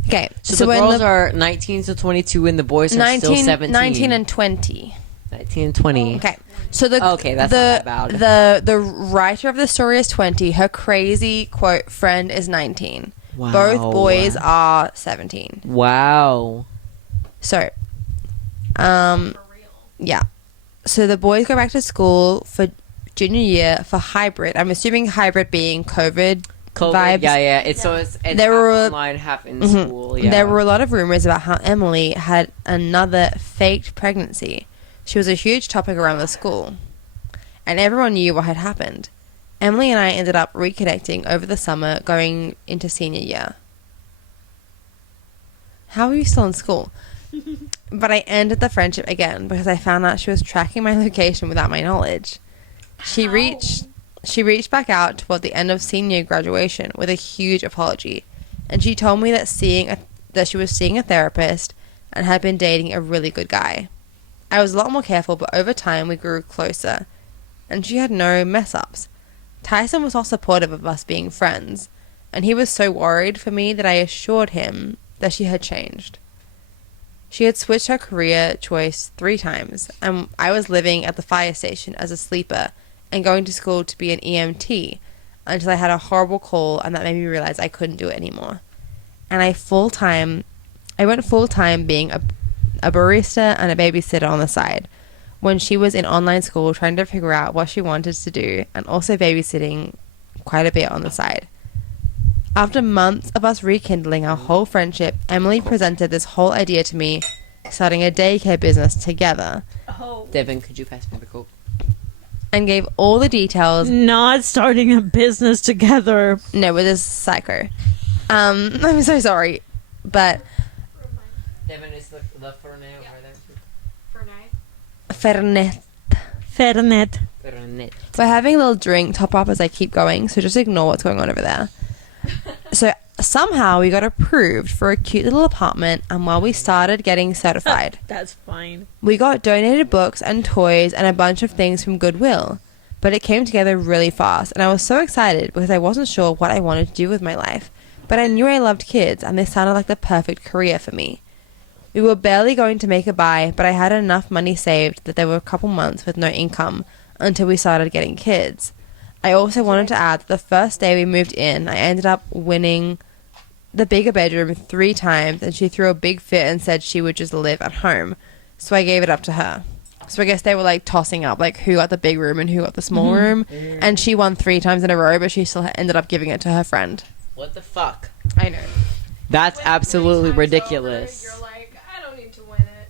Okay, So the when girls are 19 to 22 and the boys are still 17. 19 and 20. 19 and 20. Okay. So the Okay, that's not that bad. the writer of the story is 20. Her crazy quote friend is 19. Wow. Both boys are 17. Wow. So, yeah. So the boys go back to school for junior year for hybrid. I'm assuming hybrid being COVID vibes. Yeah. It's There half were- online, half in school. Yeah. There were a lot of rumors about how Emily had another faked pregnancy. She was a huge topic around the school, and everyone knew what had happened. Emily and I ended up reconnecting over the summer going into senior year. How are you still in school? But I ended the friendship again because I found out she was tracking my location without my knowledge. She reached back out toward the end of senior graduation with a huge apology, and she told me that she was seeing a therapist and had been dating a really good guy. I was a lot more careful, but over time we grew closer, and she had no mess-ups. Tyson was all supportive of us being friends, and he was so worried for me that I assured him that she had changed. She had switched her career choice 3 times, and I was living at the fire station as a sleeper and going to school to be an EMT until I had a horrible call, and that made me realize I couldn't do it anymore. And I went full-time being a barista and a babysitter on the side when she was in online school trying to figure out what she wanted to do, and also babysitting quite a bit on the side. After months of us rekindling our whole friendship, Emily presented this whole idea to me, starting a daycare business together. Oh. Devin, could you pass me the Coke? And gave all the details. Not starting a business together. No, with this psycho. I'm so sorry, but Devin, is the Fernet over there? Fernet. Fernet. We're having a little drink top up as I keep going, so just ignore what's going on over there. So somehow we got approved for a cute little apartment, and while we started getting certified, That's fine. we got donated books and toys and a bunch of things from Goodwill. But it came together really fast, and I was so excited because I wasn't sure what I wanted to do with my life. But I knew I loved kids, and this sounded like the perfect career for me. We were barely going to make a buy, but I had enough money saved that there were a couple months with no income until we started getting kids. I also wanted to add that the first day we moved in, I ended up winning the bigger bedroom 3 times, and she threw a big fit and said she would just live at home. So I gave it up to her. So I guess they were like tossing up like who got the big room and who got the small room. And she won 3 times in a row, but she still ended up giving it to her friend. What the fuck? I know. That's absolutely ridiculous. You're like, I don't need to win it.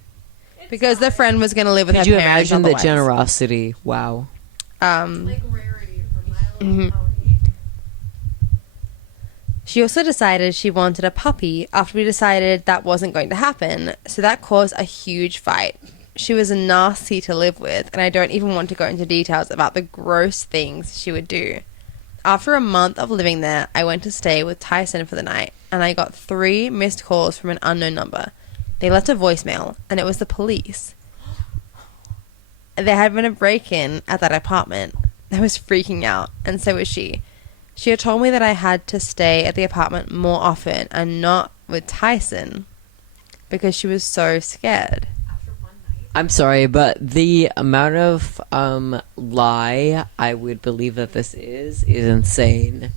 It's Because the friend was going to live with Could her you parents imagine the otherwise. generosity? Wow. like rarity for my little Mhm. pony. She also decided she wanted a puppy after we decided that wasn't going to happen, so that caused a huge fight. She was nasty to live with, and I don't even want to go into details about the gross things she would do. After a month of living there, I went to stay with Tyson for the night, and I got 3 missed calls from an unknown number. They left a voicemail, and it was the police. There had been a break-in at that apartment. I was freaking out, and so was she. She had told me that I had to stay at the apartment more often and not with Tyson because she was so scared. I'm sorry, but the amount of lie I would believe that this is insane.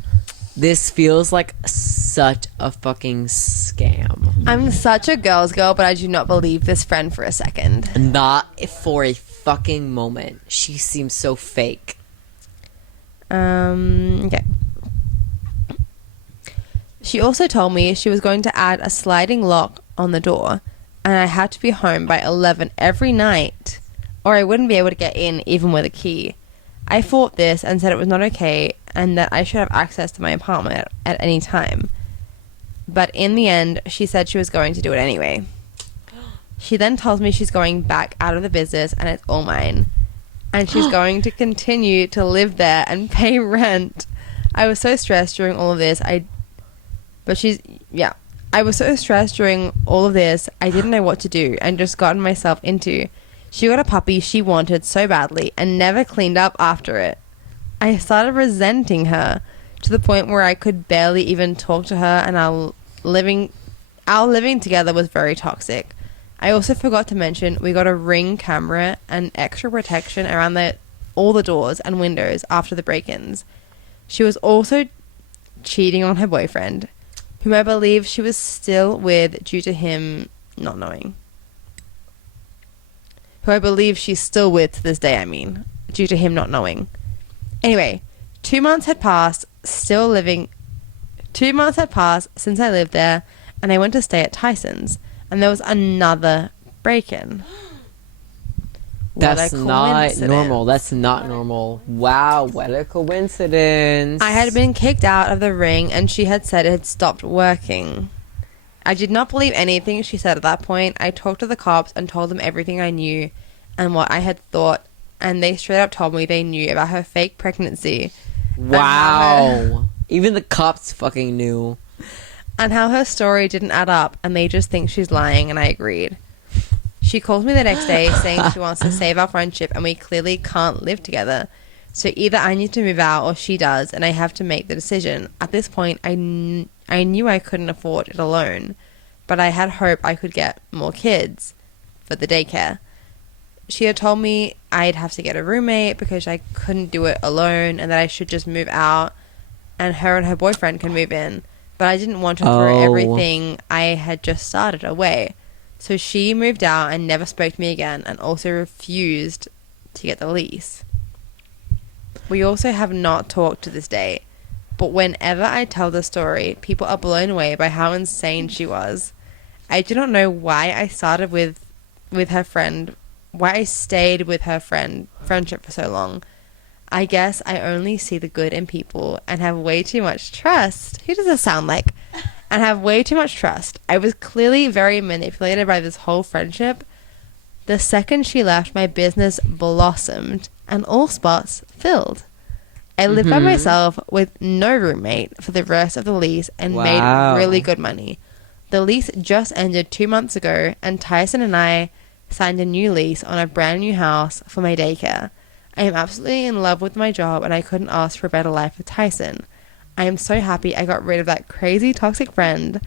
This feels like such a fucking scam. I'm such a girl's girl, but I do not believe this friend for a second. Not for a fucking moment. She seems so fake. Okay. She also told me she was going to add a sliding lock on the door, and I had to be home by 11 every night, or I wouldn't be able to get in even with a key. I fought this and said it was not okay, and that I should have access to my apartment at any time. But in the end, she said she was going to do it anyway. She then tells me she's going back out of the business and it's all mine. And she's going to continue to live there and pay rent. I was so stressed during all of this. I was so stressed during all of this, I didn't know what to do and just gotten myself into. She got a puppy she wanted so badly and never cleaned up after it. I started resenting her to the point where I could barely even talk to her, and our living together was very toxic. I also forgot to mention we got a Ring camera and extra protection around all the doors and windows after the break-ins. She was also cheating on her boyfriend, whom I believe she was still with due to him not knowing. Who I believe she's still with to this day, due to him not knowing. Anyway, 2 months had passed since I lived there, and I went to stay at Tyson's, and there was another break-in. That's not coincidence. normal. That's not normal. Wow, what a coincidence. I had been kicked out of the ring and she had said it had stopped working. I did not believe anything she said at that point. I talked to the cops and told them everything I knew and what I had thought, and they straight up told me they knew about her fake pregnancy. Wow. Even the cops fucking knew. And how her story didn't add up, and they just think she's lying, and I agreed. She calls me the next day saying she wants to save our friendship and we clearly can't live together. So either I need to move out or she does, and I have to make the decision. At this point, I knew I couldn't afford it alone, but I had hope I could get more kids for the daycare. She had told me I'd have to get a roommate because I couldn't do it alone and that I should just move out and her boyfriend can move in. But I didn't want to throw everything I had just started away. So she moved out and never spoke to me again, and also refused to get the lease. We also have not talked to this day, but whenever I tell the story, people are blown away by how insane she was. I do not know why I started with her friend, why I stayed with her friendship for so long. I guess I only see the good in people and have way too much trust. Who does this sound like? And have way too much trust. I was clearly very manipulated by this whole friendship. The second she left, my business blossomed and all spots filled. I lived by myself with no roommate for the rest of the lease and made really good money. The lease just ended 2 months ago, and Tyson and I signed a new lease on a brand new house for my daycare. I am absolutely in love with my job, and I couldn't ask for a better life with Tyson. I am so happy I got rid of that crazy toxic friend,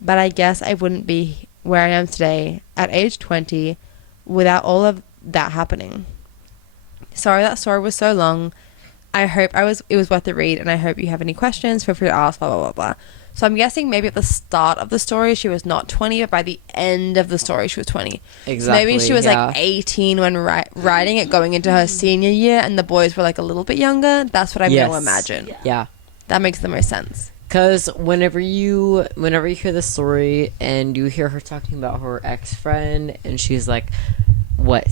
but I guess I wouldn't be where I am today at age 20 without all of that happening. Sorry that story was so long. I hope it was worth the read, and I hope you have any questions. Feel free to ask, blah, blah, blah, blah. So I'm guessing maybe at the start of the story she was not 20, but by the end of the story she was 20. Exactly. So maybe she was like 18 when writing it, going into her senior year, and the boys were like a little bit younger. That's what I'm going to imagine. Yeah. That makes the most sense. Because whenever you hear the story and you hear her talking about her ex-friend and she's like, what,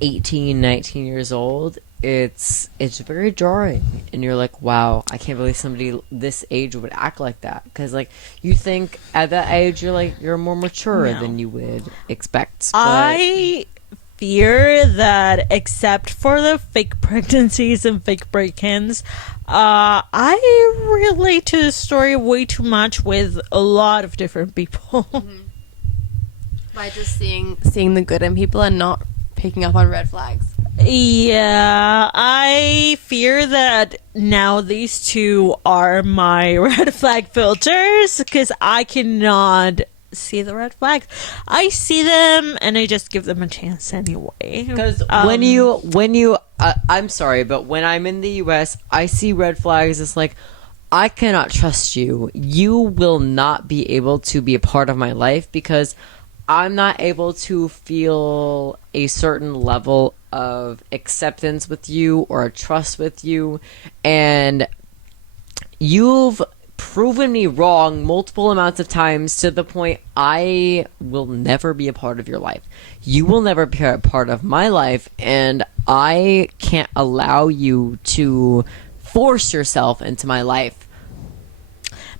18, 19 years old, it's very jarring. And you're like, wow, I can't believe somebody this age would act like that. Because, like, you think at that age you're more mature than you would expect. But I fear that except for the fake pregnancies and fake break-ins, I relate to the story way too much with a lot of different people. By just seeing the good in people and not picking up on red flags. Yeah, I fear that now these two are my red flag filters because I cannot see the red flags. I see them and I just give them a chance anyway. Because when you I'm sorry, but when I'm in the US, I see red flags. It's like, I cannot trust you. You will not be able to be a part of my life because I'm not able to feel a certain level of acceptance with you or trust with you. And you've proven me wrong multiple amounts of times to the point I will never be a part of your life. You will never be a part of my life, and I can't allow you to force yourself into my life.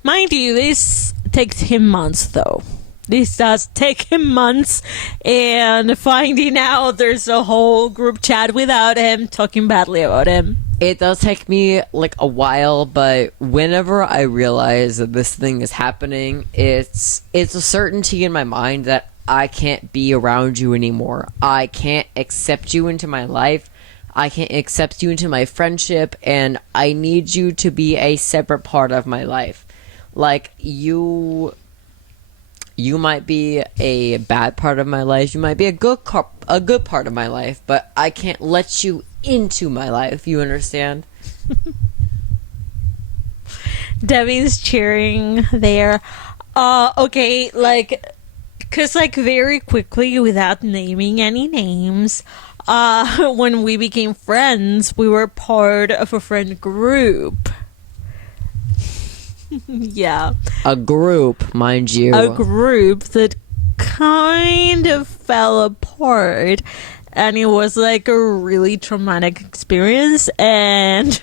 Mind you, this takes him months though. This does take him months, and finding out there's a whole group chat without him talking badly about him. It does take me like a while, but whenever I realize that this thing is happening, it's a certainty in my mind that I can't be around you anymore. I can't accept you into my life. I can't accept you into my friendship, and I need you to be a separate part of my life. Like, you might be a bad part of my life. You might be a good part of my life, but I can't let you into my life. You understand? Debbie's cheering there. Okay, like, cause like very quickly, without naming any names, when we became friends, we were part of a friend group. Yeah. A group, mind you. A group that kind of fell apart. and it was like a really traumatic experience. And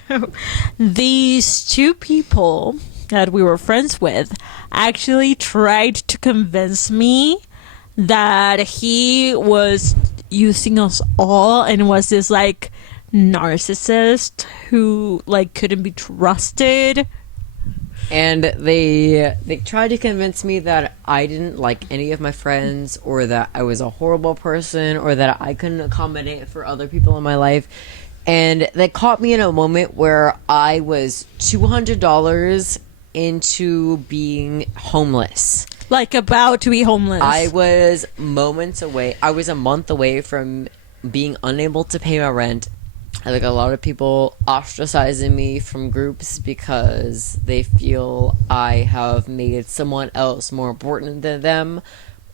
these two people that we were friends with actually tried to convince me that he was using us all and was this like narcissist who like couldn't be trusted. And they tried to convince me that I didn't like any of my friends, or that I was a horrible person, or that I couldn't accommodate for other people in my life. And they caught me in a moment where I was $200 into being homeless. Like about to be homeless. I was moments away. I was a month away from being unable to pay my rent. Like a lot of people ostracizing me from groups because they feel I have made someone else more important than them.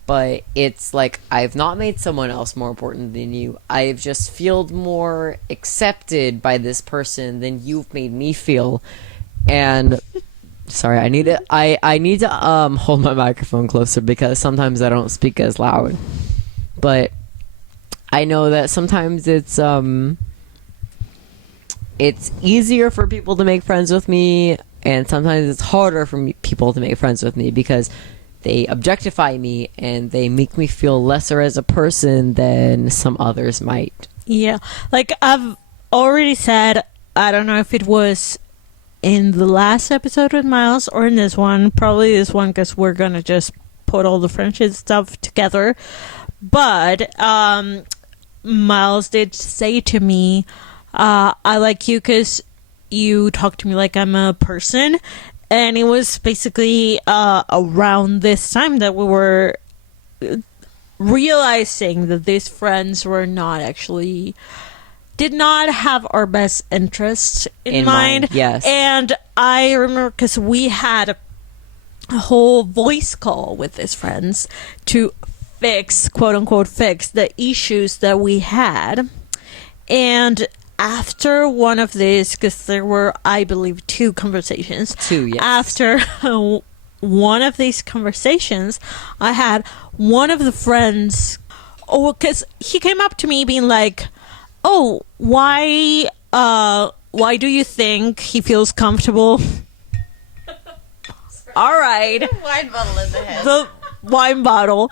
But it's like, I've not made someone else more important than you. I've just felt more accepted by this person than you've made me feel. And sorry, I need to hold my microphone closer because sometimes I don't speak as loud. But I know that sometimes it's easier for people to make friends with me, and sometimes it's harder for people to make friends with me because they objectify me and they make me feel lesser as a person than some others might. Yeah, like I've already said, I don't know if it was in the last episode with Miles or in this one, probably this one because we're gonna just put all the friendship stuff together. But Miles did say to me, I like you because you talk to me like I'm a person. And it was basically around this time that we were realizing that these friends were not actually, did not have our best interests in mind. Yes. And I remember because we had a whole voice call with these friends to fix, quote unquote, fix the issues that we had. And after one of these, because there were, I believe, two conversations. Two, yes. After one of these conversations, I had one of the friends, because he came up to me being like, "Oh, why do you think he feels comfortable?" All right. Wine bottle in the head. The wine bottle.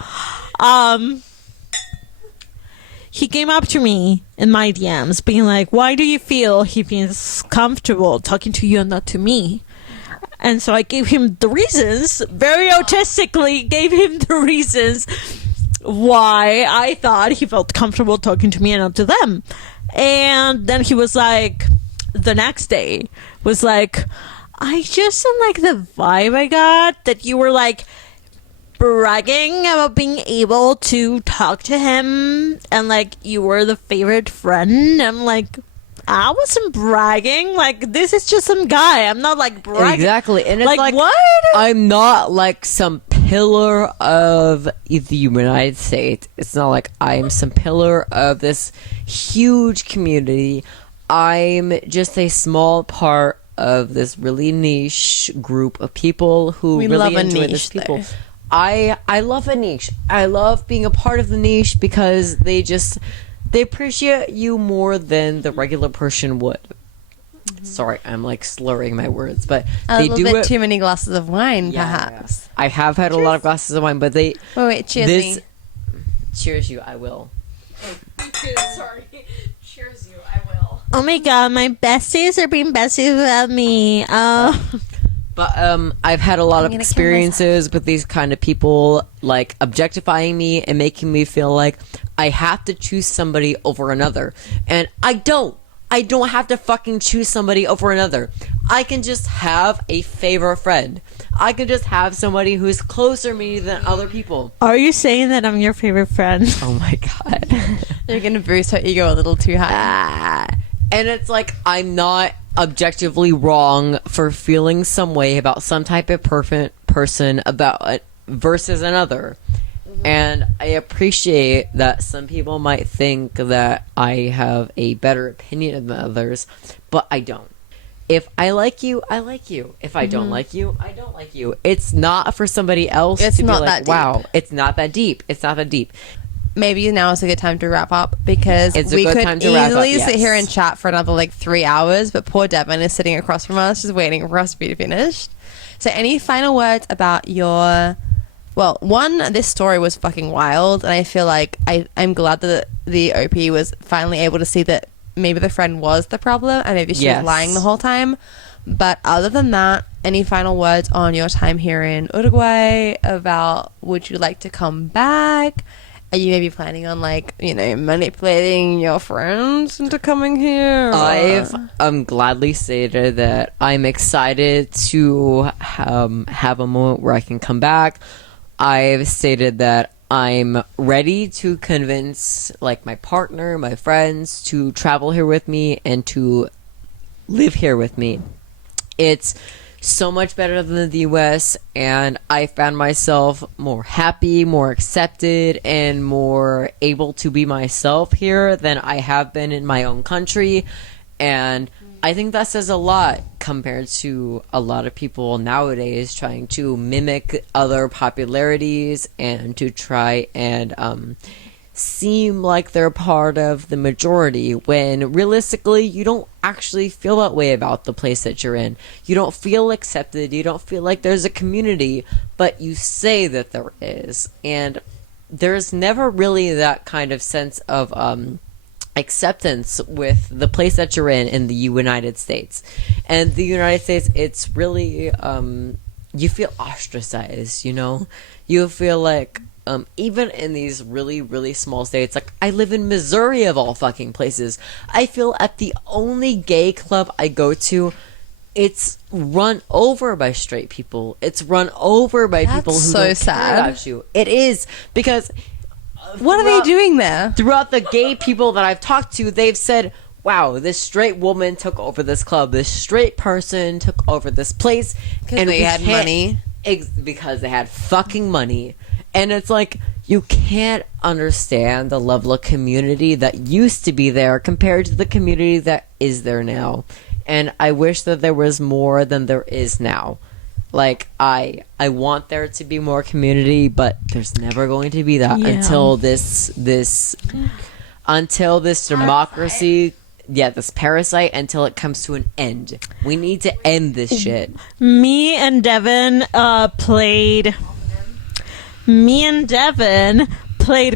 He came up to me in my DMs being like, "Why do you feel he feels comfortable talking to you and not to me?" And so I gave him the reasons, very autistically gave him the reasons why I thought he felt comfortable talking to me and not to them. And then he was like, the next day, was like, "I just don't like the vibe I got that you were like bragging about being able to talk to him and like you were the favorite friend." I'm like, I wasn't bragging. Like, this is just some guy. I'm not like bragging. Exactly. And it's like what? I'm not like some pillar of the United States. It's not like I'm some pillar of this huge community. I'm just a small part of this really niche group of people who We really love a enjoy niche this people. there. I love a niche. I love being a part of the niche because they appreciate you more than the regular person would. Sorry, I'm like slurring my words, but A they little do bit it. too many glasses of wine, Yeah, perhaps. I have had a lot of glasses of wine, but they. Wait, cheers me. Cheers you, I will. Sorry. Cheers you, I will. Oh my god, my besties are being besties without me. But I've had a lot of gonna kill experiences with these kind of people, like objectifying me and making me feel like I have to choose somebody over another, and I don't. I don't have to fucking choose somebody over another. I can just have a favorite friend. I can just have somebody who's closer to me than other people. Are you saying that I'm your favorite friend? Oh my god. You're going to boost her ego a little too high. And it's like, I'm not objectively wrong for feeling some way about some type of person about versus another. And I appreciate that some people might think that I have a better opinion than others, but I don't. If I like you, I like you. If I don't like you, I don't like you. It's not for somebody else It's to be not like, that deep. wow, it's not that deep. It's not that deep. maybe now is a good time to wrap up because It's a we good could time to wrap up, easily sit here yes. and chat for another like 3 hours, but poor Devin is sitting across from us just waiting for us to be finished. So any final words about your... Well, one, this story was fucking wild, and I feel like I'm glad that the OP was finally able to see that maybe the friend was the problem and maybe she was lying the whole time. But other than that, any final words on your time here in Uruguay about would you like to come back? Are you maybe planning on, like, you know, manipulating your friends into coming here? I've gladly stated that I'm excited to have a moment where I can come back. I've stated that I'm ready to convince, like, my partner, my friends to travel here with me and to live here with me. It's so much better than the US, and I found myself more happy, more accepted, and more able to be myself here than I have been in my own country. And I think that says a lot compared to a lot of people nowadays trying to mimic other popularities and to try and seem like they're part of the majority when realistically you don't actually feel that way about the place that you're in. You don't feel accepted, you don't feel like there's a community, but you say that there is. And there's never really that kind of sense of acceptance with the place that you're in the United States. And the United States, it's really you feel ostracized, you know? You feel like even in these really, really small states, like I live in Missouri of all fucking places. I feel at the only gay club I go to, it's run over by straight people. It's run over by people who so don't sad. care about you. It is, because What are they doing there? throughout the gay people that I've talked to, they've said, wow, this straight woman took over this club. This straight person took over this place. Because they had money. Because they had fucking money. And it's like, you can't understand the level of community that used to be there compared to the community that is there now. And I wish that there was more than there is now. Like, I want there to be more community, but there's never going to be that until this democracy, this parasite, until it comes to an end. We need to end this shit. Me and Devin played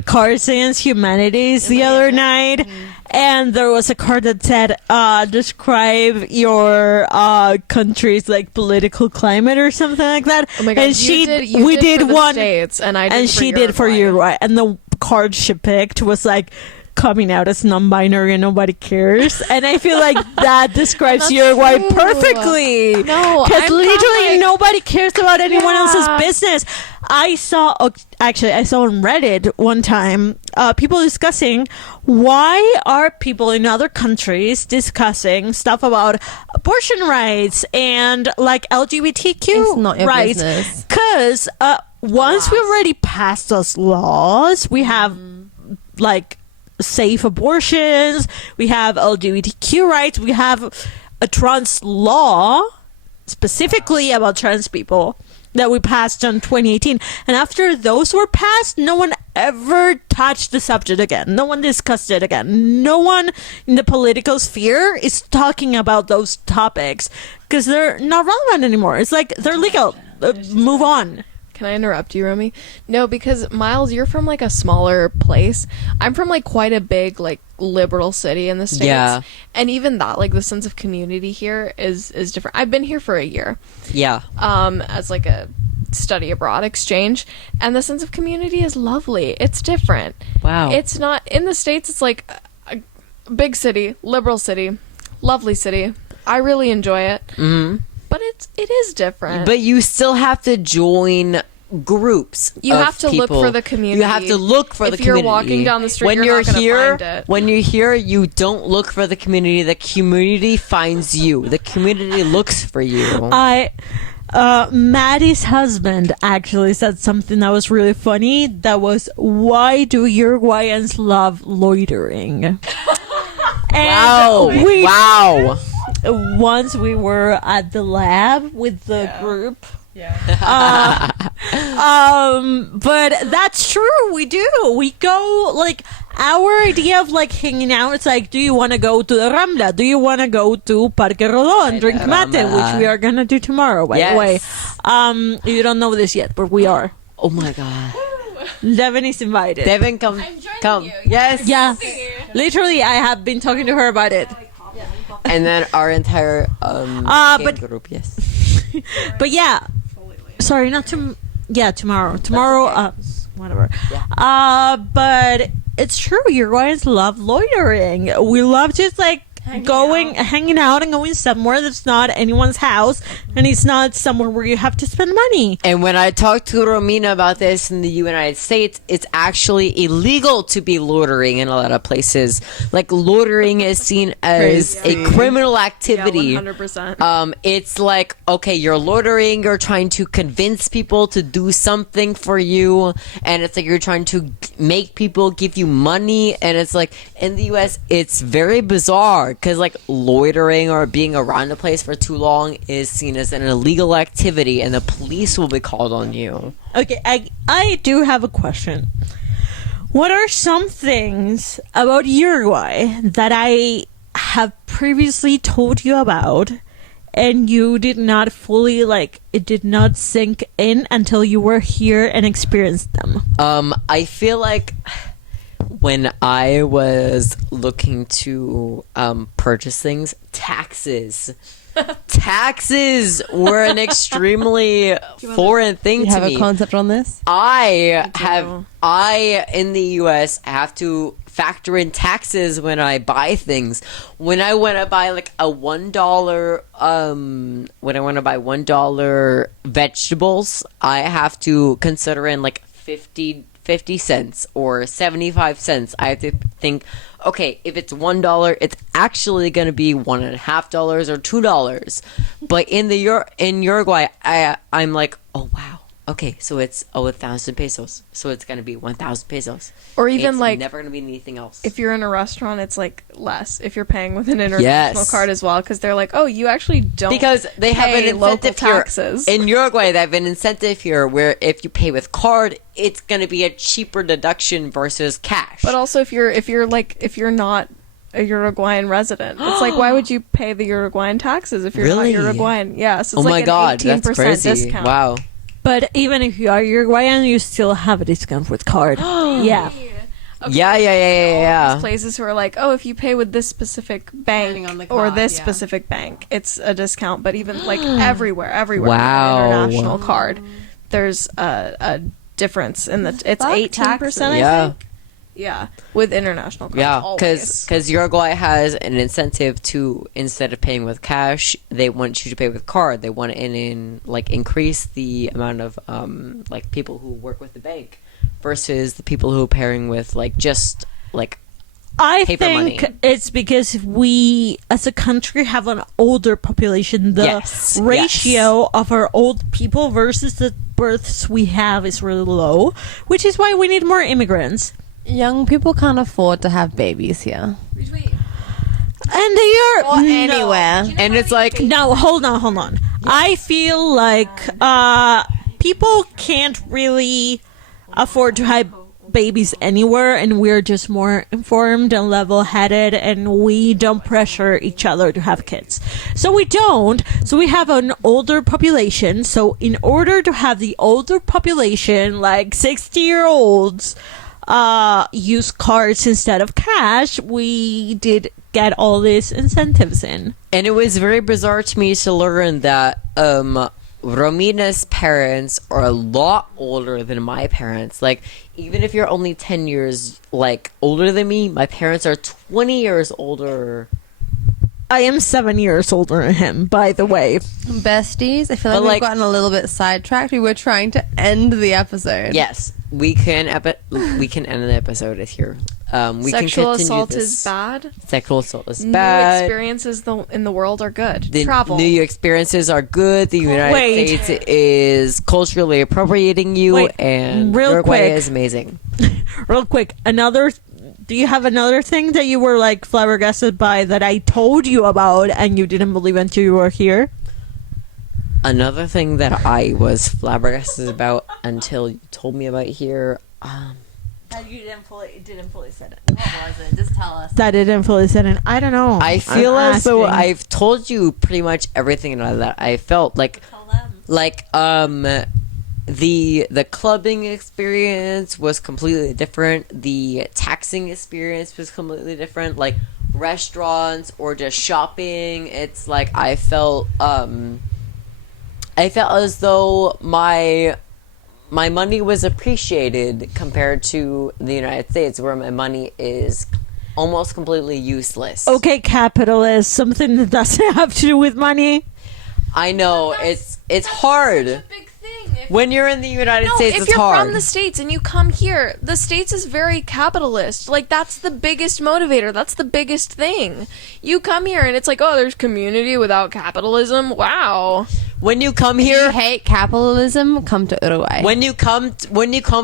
Cards Against Humanities the other night, and there was a card that said, describe your country's like political climate or something like that. Oh my god! And we did for the States, and I did and for she did for Uruguay. And the card she picked was like coming out as non-binary and nobody cares. And I feel like that describes Uruguay true. perfectly. No, because I'm literally like, nobody cares about anyone else's business. I saw on Reddit one time people discussing why are people in other countries discussing stuff about abortion rights and like LGBTQ It's not your rights. business. Because once we already passed those laws, we have like safe abortions, we have LGBTQ rights, we have a trans law specifically about trans people that we passed in 2018. And after those were passed, no one ever touched the subject again. No one discussed it again. No one in the political sphere is talking about those topics because they're not relevant anymore. It's like they're legal. Move on. Can I interrupt you, Romi? No, because Miles, you're from like a smaller place. I'm from like quite a big like liberal city in the States. Yeah. And even that, like the sense of community here is different. I've been here for a year. Yeah. As like a study abroad exchange, and the sense of community is lovely. It's different. Wow. It's not in the States. It's like a big city, liberal city, lovely city. I really enjoy it. Mm-hmm. But it is different. But you still have to join groups. You have to look people. for the community. You have to look for the community. If you're walking down the street, when you're not gonna here, find it. when you're here, you don't look for the community. The community finds you. The community looks for you. Maddie's husband actually said something that was really funny. That was, why do Uruguayans love loitering? And Wow. once we were at the lab with the group But that's true. We do. We go like our idea of like hanging out. It's like, do you want to go to the Rambla? Do you want to go to Parque Rodó and drink mate, which we are gonna do tomorrow? By the way, you don't know this yet, but we are. Oh my god. Devin is invited. Devin, come. You. Yes. Yeah. Literally, I have been talking to her about it. And then our entire but- group, yes. But yeah, sorry, not tomorrow. Tomorrow, whatever. Yeah. But it's true. Uruguayans love loitering. We love just like hanging out and going somewhere that's not anyone's house and it's not somewhere where you have to spend money. And when I talked to Romina about this in the United States, it's actually illegal to be loitering in a lot of places. Like loitering is seen as a criminal activity. 100%. It's like, okay, you're loitering, you're trying to convince people to do something for you, and it's like you're trying to make people give you money, and it's like in the US it's very bizarre because like loitering or being around a place for too long is seen as an illegal activity and the police will be called on you. Okay, I do have a question. What are some things about Uruguay that I have previously told you about and you did not fully, like, it did not sink in until you were here and experienced them? I feel like when I was looking to purchase things, taxes were an extremely foreign thing You to have me. a concept on this? I in the US have to factor in taxes when I buy things. When I want to buy like a $1 when I want to buy $1 vegetables, I have to consider in like 50 cents or 75 cents. I have to think, okay, if it's $1, it's actually going to be $1.50 or $2. But in Uruguay, I'm like, oh wow, okay, so it's 1,000 pesos, so it's going to be 1,000 pesos. Or even it's like never going to be anything else. if you're in a restaurant, it's like less if you're paying with an international card as well, because they're like, oh, you actually don't because they have pay an local incentive here taxes. in Uruguay. They have an incentive here where if you pay with card, it's going to be a cheaper deduction versus cash. But also if you're not a Uruguayan resident, it's like, why would you pay the Uruguayan taxes if you're Really? not Uruguayan? Yeah, so it's oh like my an god, 18% that's crazy! discount. Wow. But even if you are Uruguayan, you still have a discount with card. Yeah. Okay. Yeah. All these places who are like, oh, if you pay with this specific bank on the or card, this yeah. specific bank, it's a discount. But even like everywhere, Wow. with an international card, there's a difference in the. It's Fuck 18%. I Yeah. think. Yeah, with international cards. Yeah, always. because Uruguay has an incentive to, instead of paying with cash, they want you to pay with card. They want to increase the amount of like people who work with the bank versus the people who are pairing with like just like I paper think money. it's because we, as a country, have an older population. The Yes, ratio of our old people versus the births we have is really low, which is why we need more immigrants. Young people can't afford to have babies here. And they are Or anywhere. and it's like No, hold on. I feel like people can't really afford to have babies anywhere, and we're just more informed and level-headed, and we don't pressure each other to have kids. So we don't. So we have an older population. So in order to have the older population, like 60-year-olds, use cards instead of cash, we did get all these incentives in. And it was very bizarre to me to learn that Romina's parents are a lot older than my parents. Like, even if you're only 10 years like older than me, my parents are 20 years older. I am 7 years older than him, by the way. Besties, I feel like But, we've gotten a little bit sidetracked. We were trying to end the episode. Yes, we can end the episode here. We Sexual can continue assault this. is bad. Sexual assault is New bad. experiences in the world are good. The Travel. new experiences are good. The United Wait. States is culturally appropriating you, Wait, and real Uruguay quick. is amazing. Real quick, do you have another thing that you were like flabbergasted by that I told you about and you didn't believe until you were here? Another thing that I was flabbergasted about until you told me about here. That you didn't fully say it. What was it? Just tell us. That didn't fully say it. I don't know. I feel I'm as though asking. I've told you pretty much everything that I felt like. Tell them. Like the clubbing experience was completely different. The taxing experience was completely different. Like restaurants or just shopping, it's like I felt as though my money was appreciated compared to the United States, where my money is almost completely useless. Okay, capitalist, something that doesn't have to do with money. I know it's hard. Such a big thing. When you're in the United States, if it's you're hard. from the States and you come here, the States is very capitalist. Like, that's the biggest motivator. That's the biggest thing. You come here and it's like, oh, there's community without capitalism. Wow. When you come If here, you hate capitalism, come to Uruguay. when you come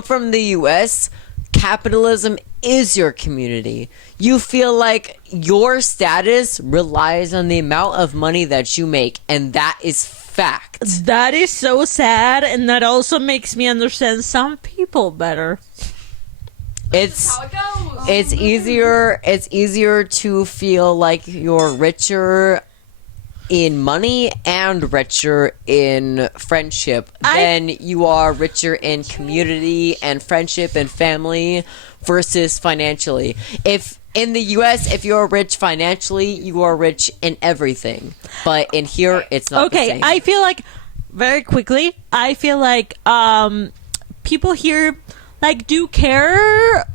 from the US, capitalism is your community. You feel like your status relies on the amount of money that you make, and that is fact. That is so sad, and that also makes me understand some people better. It's How it goes. it's easier to feel like you're richer in money and richer in friendship than you are richer in community and friendship and family versus financially. If in the US, if you're rich financially, you are rich in everything. But in here, it's not the Okay, same. I feel like very quickly, I feel like people here like do care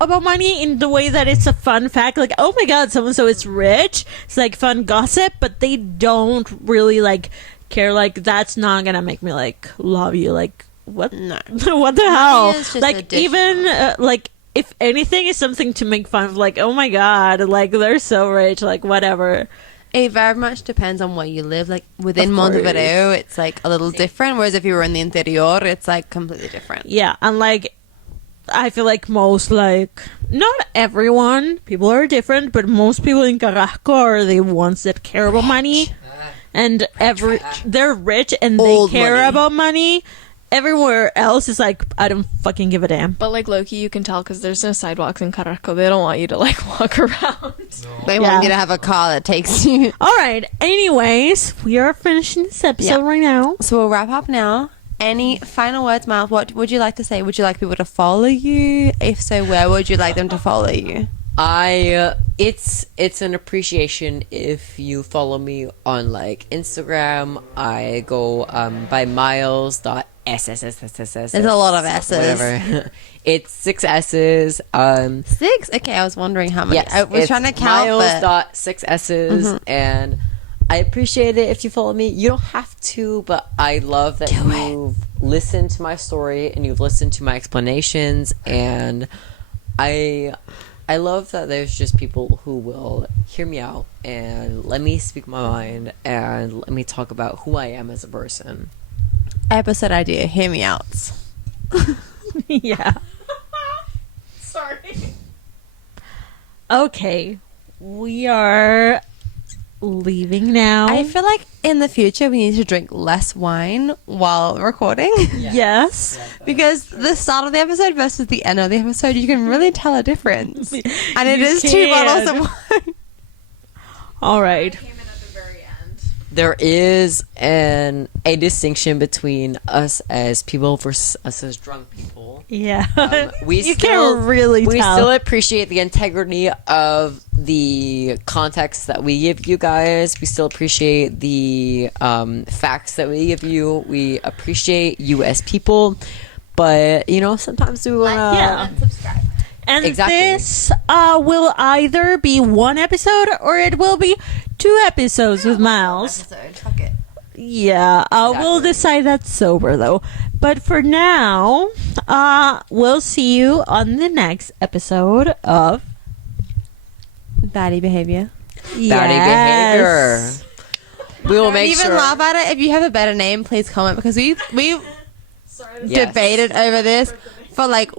about money in the way that it's a fun fact, like, oh my god, so and so is rich, it's like fun gossip, but they don't really like care, like that's not gonna make me like love you, like what? No. What the hell? is just Like additional. even like if anything is something to make fun of, like, oh my god, like they're so rich, like whatever. It very much depends on where you live. Like within Of course. Montevideo, it's like a little different. Whereas if you were in the interior, it's like completely different. Yeah, and like I feel like most, like, not everyone, people are different, but most people in Carrasco are the ones that care about money, and they're rich and they Old care money. about money. Everywhere else is like, I don't fucking give a damn. But like Loki, you can tell because there's no sidewalks in Carrasco. They don't want you to like walk around. They Yeah. want you to have a car that takes you. All right, anyways, we are finishing this episode Yeah. right now. So we'll wrap up now. Any final words, Miles? What would you like to say? Would you like people to follow you? If so, where would you like them to follow you? It's an appreciation if you follow me on like Instagram. I go by miles.sssss. There's a lot of S's. Whatever. It's 6 S's. 6? Okay, I was wondering how many. Yes, I was trying to count, but Miles.6 S's, and I appreciate it if you follow me. You don't have to, but I love that you've listened to my story and you've listened to my explanations, and I love that there's just people who will hear me out and let me speak my mind and let me talk about who I am as a person. episode idea, hear me out. Yeah. Sorry. Okay, we are leaving now. I feel like in the future we need to drink less wine while recording. Yes. Because the start of the episode versus the end of the episode, you can really tell a difference. And it You is 2 can. bottles of wine. All right. Came in at the very end. There is a distinction between us as people versus us as drunk people. Yeah. We you still can really we tell. still appreciate the integrity of the context that we give you guys. We still appreciate the facts that we give you. We appreciate you as people, but you know, sometimes we wanna. Yeah. Subscribe. And Exactly. this will either be one episode or it will be 2 episodes with Miles. Episode, fuck it. Yeah, we'll Exactly. decide that sober though. But for now, we'll see you on the next episode of Baddie Behaviour. Baddie Behaviour. We will Don't make even sure. laugh at it. If you have a better name, please comment, because we Yes. debated over this for like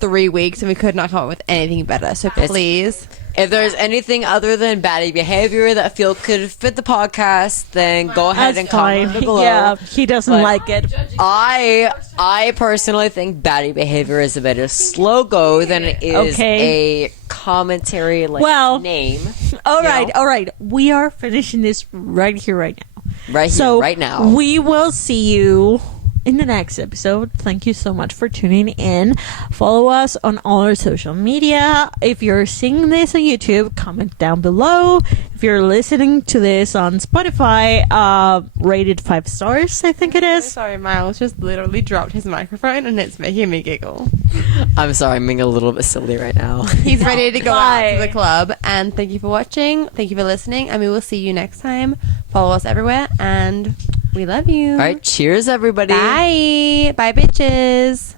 3 weeks and we could not come up with anything better. So It's- please. If there's anything other than Baddie Behaviour that feel could fit the podcast, then go ahead and comment below. Yeah, he doesn't But like it. I personally think Baddie Behaviour is a better slogan than it is a commentary name. All right. We are finishing this right here, right now. Right now. We will see you in the next episode. Thank you so much for tuning in. Follow us on all our social media. If you're seeing this on YouTube, comment down below. If you're listening to this on Spotify, rate it 5 stars, I think it is. Sorry, Miles just literally dropped his microphone and it's making me giggle. I'm sorry, I'm being a little bit silly right now. He's ready to go out to the club. And thank you for watching. Thank you for listening. And we will see you next time. Follow us everywhere. And we love you. All right, cheers, everybody. Bye. Bye, bitches.